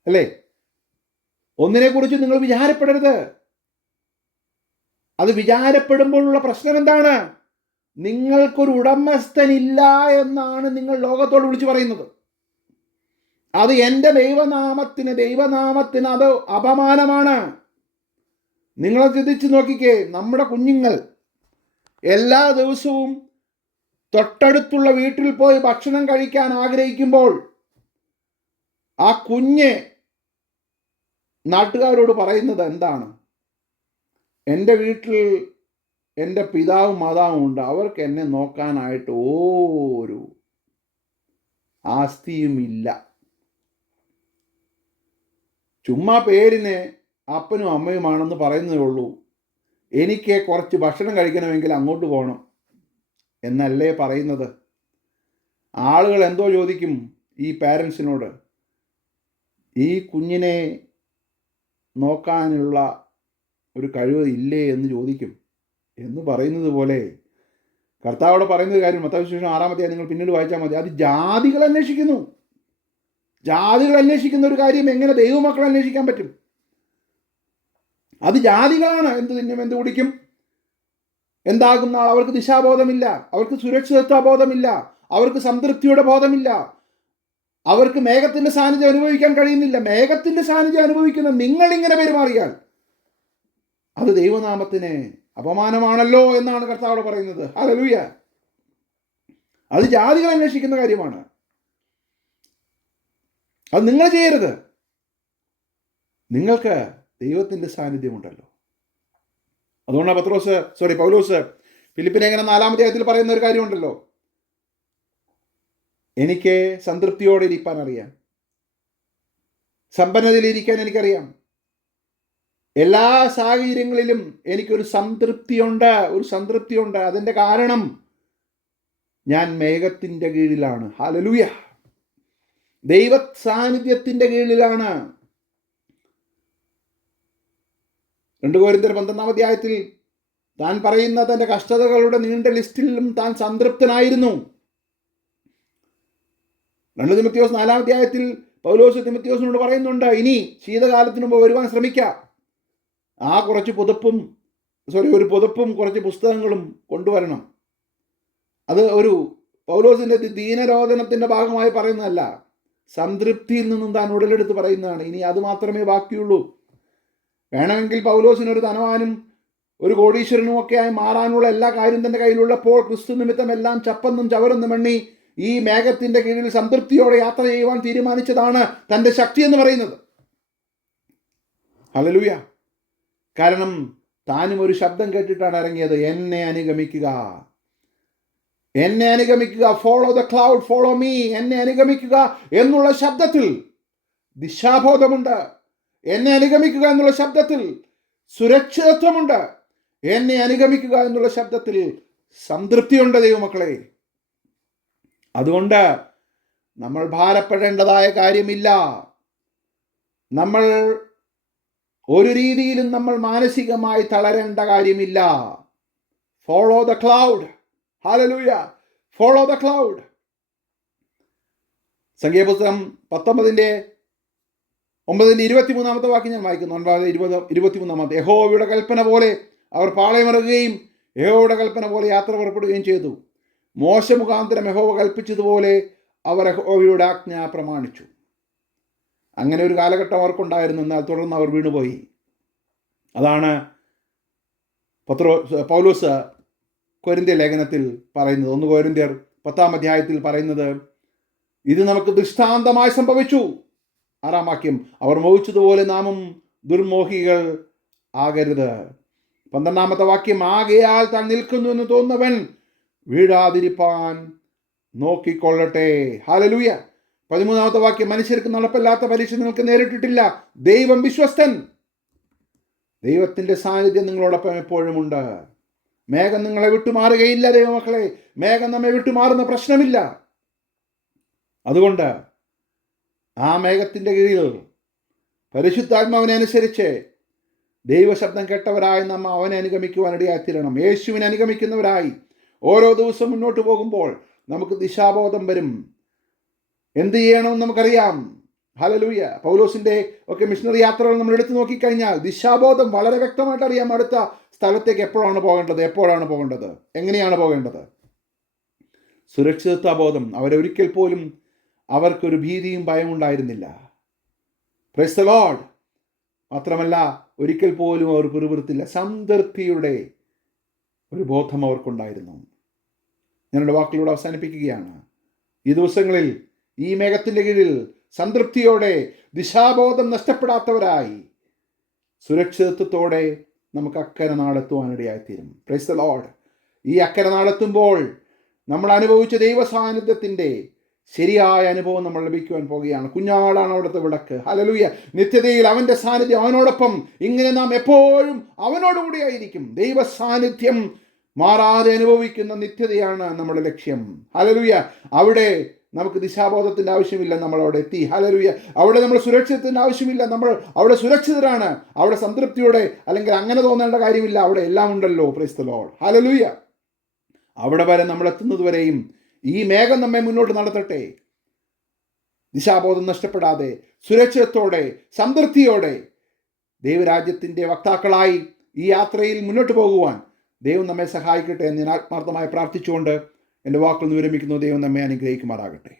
അല്ലേ? ഒന്നിനെക്കുറിച്ച് നിങ്ങൾ വിചാരപ്പെടരുത്. അത് വിചാരപ്പെടുമ്പോഴുള്ള പ്രശ്നം എന്താണ്? നിങ്ങൾക്കൊരു ഉടമസ്ഥനില്ല എന്നാണ് നിങ്ങൾ ലോകത്തോട് വിളിച്ചു പറയുന്നത്. അത് എൻ്റെ ദൈവനാമത്തിന് അത് അപമാനമാണ്. നിങ്ങളെ ചിന്തിച്ച് നോക്കിക്കേ. നമ്മുടെ കുഞ്ഞുങ്ങൾ എല്ലാ ദിവസവും തൊട്ടടുത്തുള്ള വീട്ടിൽ പോയി ഭക്ഷണം കഴിക്കാൻ ആഗ്രഹിക്കുമ്പോൾ ആ കുഞ്ഞ് നാട്ടുകാരോട് പറയുന്നത് എന്താണ്? എൻ്റെ വീട്ടിൽ എൻ്റെ പിതാവും മാതാവും ഉണ്ട്, അവർക്ക് എന്നെ നോക്കാനായിട്ട് ഒരു ആസ്തിയുമില്ല. ചുമ്മാ പേരിന് അപ്പനും അമ്മയുമാണെന്ന് പറയുന്നതേ ഉള്ളൂ. എനിക്ക് കുറച്ച് ഭക്ഷണം കഴിക്കണമെങ്കിൽ അങ്ങോട്ട് പോകണം എന്നല്ലേ പറയുന്നത്. ആളുകൾ എന്തോ ചോദിക്കും ഈ പാരൻസിനോട്? ഈ കുഞ്ഞിനെ നോക്കാനുള്ള ഒരു കഴിവ് ഇല്ലേ എന്ന് ചോദിക്കും. എന്ന് പറയുന്നത് പോലെ കർത്താവോട് പറയുന്ന കാര്യം മത്തായി സുവിശേഷം 6-ാമത്തെ നിങ്ങൾ പിന്നീട് വായിച്ചാൽ മതി. അത് ജാതികൾ അന്വേഷിക്കുന്നു. ജാതികൾ അന്വേഷിക്കുന്ന ഒരു കാര്യം എങ്ങനെ ദൈവമക്കൾ അന്വേഷിക്കാൻ പറ്റും? അത് ജാതികളാണ്. എന്ത് തിന്നും, എന്ത് കുടിക്കും, എന്താകും നാൾ. അവർക്ക് ദിശാബോധമില്ല, അവർക്ക് സുരക്ഷിതത്വ ബോധമില്ല, അവർക്ക് സംതൃപ്തിയുടെ ബോധമില്ല, അവർക്ക് മേഘത്തിൻ്റെ സാന്നിധ്യം അനുഭവിക്കാൻ കഴിയുന്നില്ല. മേഘത്തിൻ്റെ സാന്നിധ്യം അനുഭവിക്കുന്ന നിങ്ങളിങ്ങനെ പെരുമാറിയാൽ അത് ദൈവനാമത്തിന് അപമാനമാണല്ലോ എന്നാണ് കർത്താവോട് പറയുന്നത്. ഹല്ലേലൂയ. അത് ജാതികൾ അന്വേഷിക്കുന്ന കാര്യമാണ്. അത് നിങ്ങൾ ചെയ്യരുത്. നിങ്ങൾക്ക് ദൈവത്തിൻ്റെ സാന്നിധ്യമുണ്ടല്ലോ. അതുകൊണ്ടാണ് പൗലോസ് ഫിലിപ്പിലേഖനം 4-ാം അധ്യായത്തിൽ പറയുന്ന ഒരു കാര്യമുണ്ടല്ലോ, എനിക്ക് സംതൃപ്തിയോടെ ഇരിക്കാൻ അറിയാം, സമ്പന്നതയിലിരിക്കാൻ എനിക്കറിയാം, എല്ലാ സാഹചര്യങ്ങളിലും എനിക്കൊരു സംതൃപ്തിയുണ്ട്. അതിൻ്റെ കാരണം ഞാൻ മേഘത്തിൻ്റെ കീഴിലാണ്. ഹല്ലേലൂയ. ദൈവ സാന്നിധ്യത്തിൻ്റെ കീഴിലാണ്. 2 കൊരിന്ത്യർ 12-ാം അധ്യായത്തിൽ താൻ പറയുന്ന തൻ്റെ കഷ്ടതകളുടെ നീണ്ട ലിസ്റ്റിലും താൻ സംതൃപ്തനായിരുന്നു. 2 തിമോഥെയോസ് 4-ാം അധ്യായത്തിൽ പൗലോസ് തിമോഥെയോസിനോട് പറയുന്നുണ്ട്, ഇനി ശീതകാലത്തിന് മുമ്പ് വരുവാൻ ശ്രമിക്കുക. ആ ഒരു പുതപ്പും കുറച്ച് പുസ്തകങ്ങളും കൊണ്ടുവരണം. അത് ഒരു പൗലോസിൻ്റെ ദീനരോധനത്തിൻ്റെ ഭാഗമായി പറയുന്നതല്ല, സംതൃപ്തിയിൽ നിന്നും താൻ ഉടലെടുത്ത് പറയുന്നതാണ്. ഇനി അത് മാത്രമേ ബാക്കിയുള്ളൂ. വേണമെങ്കിൽ പൗലോസിന് ഒരു ധനവാനും ഒരു കോടീശ്വരനും ഒക്കെ ആയി മാറാനുള്ള എല്ലാ കാര്യം തൻ്റെ കയ്യിലുള്ളപ്പോൾ ക്രിസ്തു നിമിത്തം എല്ലാം ചപ്പെന്നും ചവറെന്നും എണ്ണി ഈ മേഘത്തിൻ്റെ കീഴിൽ സംതൃപ്തിയോടെ യാത്ര ചെയ്യുവാൻ തീരുമാനിച്ചതാണ് തൻ്റെ ശക്തി എന്ന് പറയുന്നത്. ഹല്ലേലൂയ. കാരണം താനും ഒരു ശബ്ദം കേട്ടിട്ടാണ് ഇറങ്ങിയത്, എന്നെ അനുഗമിക്കുക, എന്നെ അനുഗമിക്കുക, follow the cloud follow me, എന്നെ അനുഗമിക്കുക എന്നുള്ള ശബ്ദത്തിൽ ദിശാബോധമുണ്ട്. എന്നെ അനുഗമിക്കുക എന്നുള്ള ശബ്ദത്തിൽ സുരക്ഷിതത്വമുണ്ട്. എന്നെ അനുഗമിക്കുക എന്നുള്ള ശബ്ദത്തിൽ സംതൃപ്തിയുണ്ട് ദൈവമക്കളെ. അതുകൊണ്ട് നമ്മൾ ഭാരപ്പെടേണ്ടതായ കാര്യമില്ല. നമ്മൾ ഒരു രീതിയിലും നമ്മൾ മാനസികമായി തളരേണ്ട കാര്യമില്ല. Follow the cloud. Hallelujah, follow the cloud. സംഖ്യാപുസ്തകം 19:23 വാക്യം ഞാൻ വായിക്കുന്നു. 23. യഹോവയുടെ കൽപ്പന പോലെ അവർ പാളയമിറങ്ങുകയും യഹോവയുടെ കൽപ്പന പോലെ യാത്ര പുറപ്പെടുകയും ചെയ്തു. മോശ മുഖാന്തരം യഹോവ കൽപ്പിച്ചതുപോലെ അവർ യഹോവയുടെ ആജ്ഞ പ്രമാണിച്ചു. അങ്ങനെ ഒരു കാലഘട്ടം അവർക്കുണ്ടായിരുന്നു. എന്നാൽ തുടർന്ന് അവർ വീണുപോയി. അതാണ് പൗലോസ് കൊരിന്ത്യർ ലേഖനത്തിൽ പറയുന്നത്. 1 കൊരിന്ത്യർ 10 പറയുന്നത്, ഇത് നമുക്ക് ദൃഷ്ടാന്തമായി സംഭവിച്ചു. 6 വാക്യം, അവർ മോഹിച്ചതുപോലെ നാമും ദുർമോഹികൾ ആകരുത്. 12 വാക്യം, ആകയാൽ താൻ നിൽക്കുന്നു എന്ന് തോന്നുന്നവൻ വീഴാതിരിപ്പാൻ നോക്കിക്കൊള്ളട്ടെ. ഹല്ലേലൂയ. 13 വാക്യം, മനുഷ്യർക്ക് നടപ്പില്ലാത്ത പരീക്ഷ നിങ്ങൾക്ക് നേരിട്ടിട്ടില്ല, ദൈവം വിശ്വസ്തൻ. ദൈവത്തിൻ്റെ സാന്നിധ്യം നിങ്ങളോടൊപ്പം എപ്പോഴും ഉണ്ട്. മേഘം നിങ്ങളെ വിട്ടുമാറുകയില്ല ദൈവമക്കളെ. മേഘം നമ്മെ വിട്ടുമാറുന്ന പ്രശ്നമില്ല. അതുകൊണ്ട് ആ മേഘത്തിൻ്റെ കീഴിൽ പരിശുദ്ധാത്മാവിനെ അനുസരിച്ച് ദൈവശബ്ദം കേട്ടവരായി നമ്മ അവനെ അനുഗമിക്കുവാനിടയായിത്തീരണം. യേശുവിനെ അനുഗമിക്കുന്നവരായി ഓരോ ദിവസവും മുന്നോട്ട് പോകുമ്പോൾ നമുക്ക് ദിശാബോധം വരും. എന്ത് ചെയ്യണമെന്ന് നമുക്കറിയാം. ഹല്ലേലൂയ. പൗലോസിൻ്റെ ഒക്കെ മിഷണറി യാത്രകൾ നമ്മൾ എടുത്തു നോക്കിക്കഴിഞ്ഞാൽ ദിശാബോധം വളരെ വ്യക്തമായിട്ട് അറിയാം. അടുത്ത സ്ഥലത്തേക്ക് എപ്പോഴാണ് പോകേണ്ടത്, എങ്ങനെയാണ് പോകേണ്ടത്. സുരക്ഷിതത്വബോധം. അവരൊരിക്കൽ പോലും അവർക്കൊരു ഭീതിയും ഭയവും ഉണ്ടായിരുന്നില്ല. Price the Lord. മാത്രമല്ല ഒരിക്കൽ പോലും അവർ പിറുപിറുത്തില്ല. സംതൃപ്തിയുടെ ഒരു ബോധം അവർക്കുണ്ടായിരുന്നു. ഞാനെൻ്റെ വാക്കിലൂടെ അവസാനിപ്പിക്കുകയാണ്. ഈ ദിവസങ്ങളിൽ ഈ മേഘത്തിൻ്റെ കീഴിൽ സംതൃപ്തിയോടെ ദിശാബോധം നഷ്ടപ്പെടാത്തവരായി സുരക്ഷിതത്വത്തോടെ നമുക്ക് അക്കരെ നാടെത്തുവാനിടയായിത്തീരും. Price the Lord. ഈ അക്കരെ നാടെത്തുമ്പോൾ നമ്മൾ അനുഭവിച്ച ദൈവ സാന്നിധ്യത്തിൻ്റെ ശരിയായ അനുഭവം നമ്മൾ ലഭിക്കുവാൻ പോകുകയാണ്. കുഞ്ഞാടാണ് അവിടുത്തെ വിളക്ക്. ഹല്ലേലൂയ. നിത്യതയിൽ അവൻ്റെ സാന്നിധ്യം, അവനോടൊപ്പം ഇങ്ങനെ നാം എപ്പോഴും അവനോടുകൂടിയായിരിക്കും. ദൈവ സാന്നിധ്യം മാറാതെ അനുഭവിക്കുന്ന നിത്യതയാണ് നമ്മുടെ ലക്ഷ്യം. ഹല്ലേലൂയ. അവിടെ നമുക്ക് ദിശാബോധത്തിൻ്റെ ആവശ്യമില്ല, നമ്മൾ അവിടെ എത്തി. ഹല്ലേലൂയ. അവിടെ നമ്മൾ സുരക്ഷിതത്തിൻ്റെ ആവശ്യമില്ല, നമ്മൾ അവിടെ സുരക്ഷിതരാണ്. അവിടെ സംതൃപ്തിയോടെ അല്ലെങ്കിൽ അങ്ങനെ തോന്നേണ്ട കാര്യമില്ല, അവിടെ എല്ലാം ഉണ്ടല്ലോ. Price the lord. ഹല്ലേലൂയ. അവിടെ വരെ നമ്മൾ എത്തുന്നത് വരെയും ഈ മേഘം നമ്മെ മുന്നോട്ട് നടത്തട്ടെ. ദിശാബോധം നഷ്ടപ്പെടാതെ സുരക്ഷിതത്തോടെ സംതൃപ്തിയോടെ ദൈവരാജ്യത്തിൻ്റെ വക്താക്കളായി ഈ യാത്രയിൽ മുന്നോട്ട് പോകുവാൻ ദൈവം നമ്മെ സഹായിക്കട്ടെ എന്ന് ഞാൻ ആത്മാർത്ഥമായി പ്രാർത്ഥിച്ചുകൊണ്ട് എൻ്റെ വാക്കുകൾ വിരമിക്കുന്നു. ദൈവം നമ്മെ അനുഗ്രഹിക്കുമാറാകട്ടെ.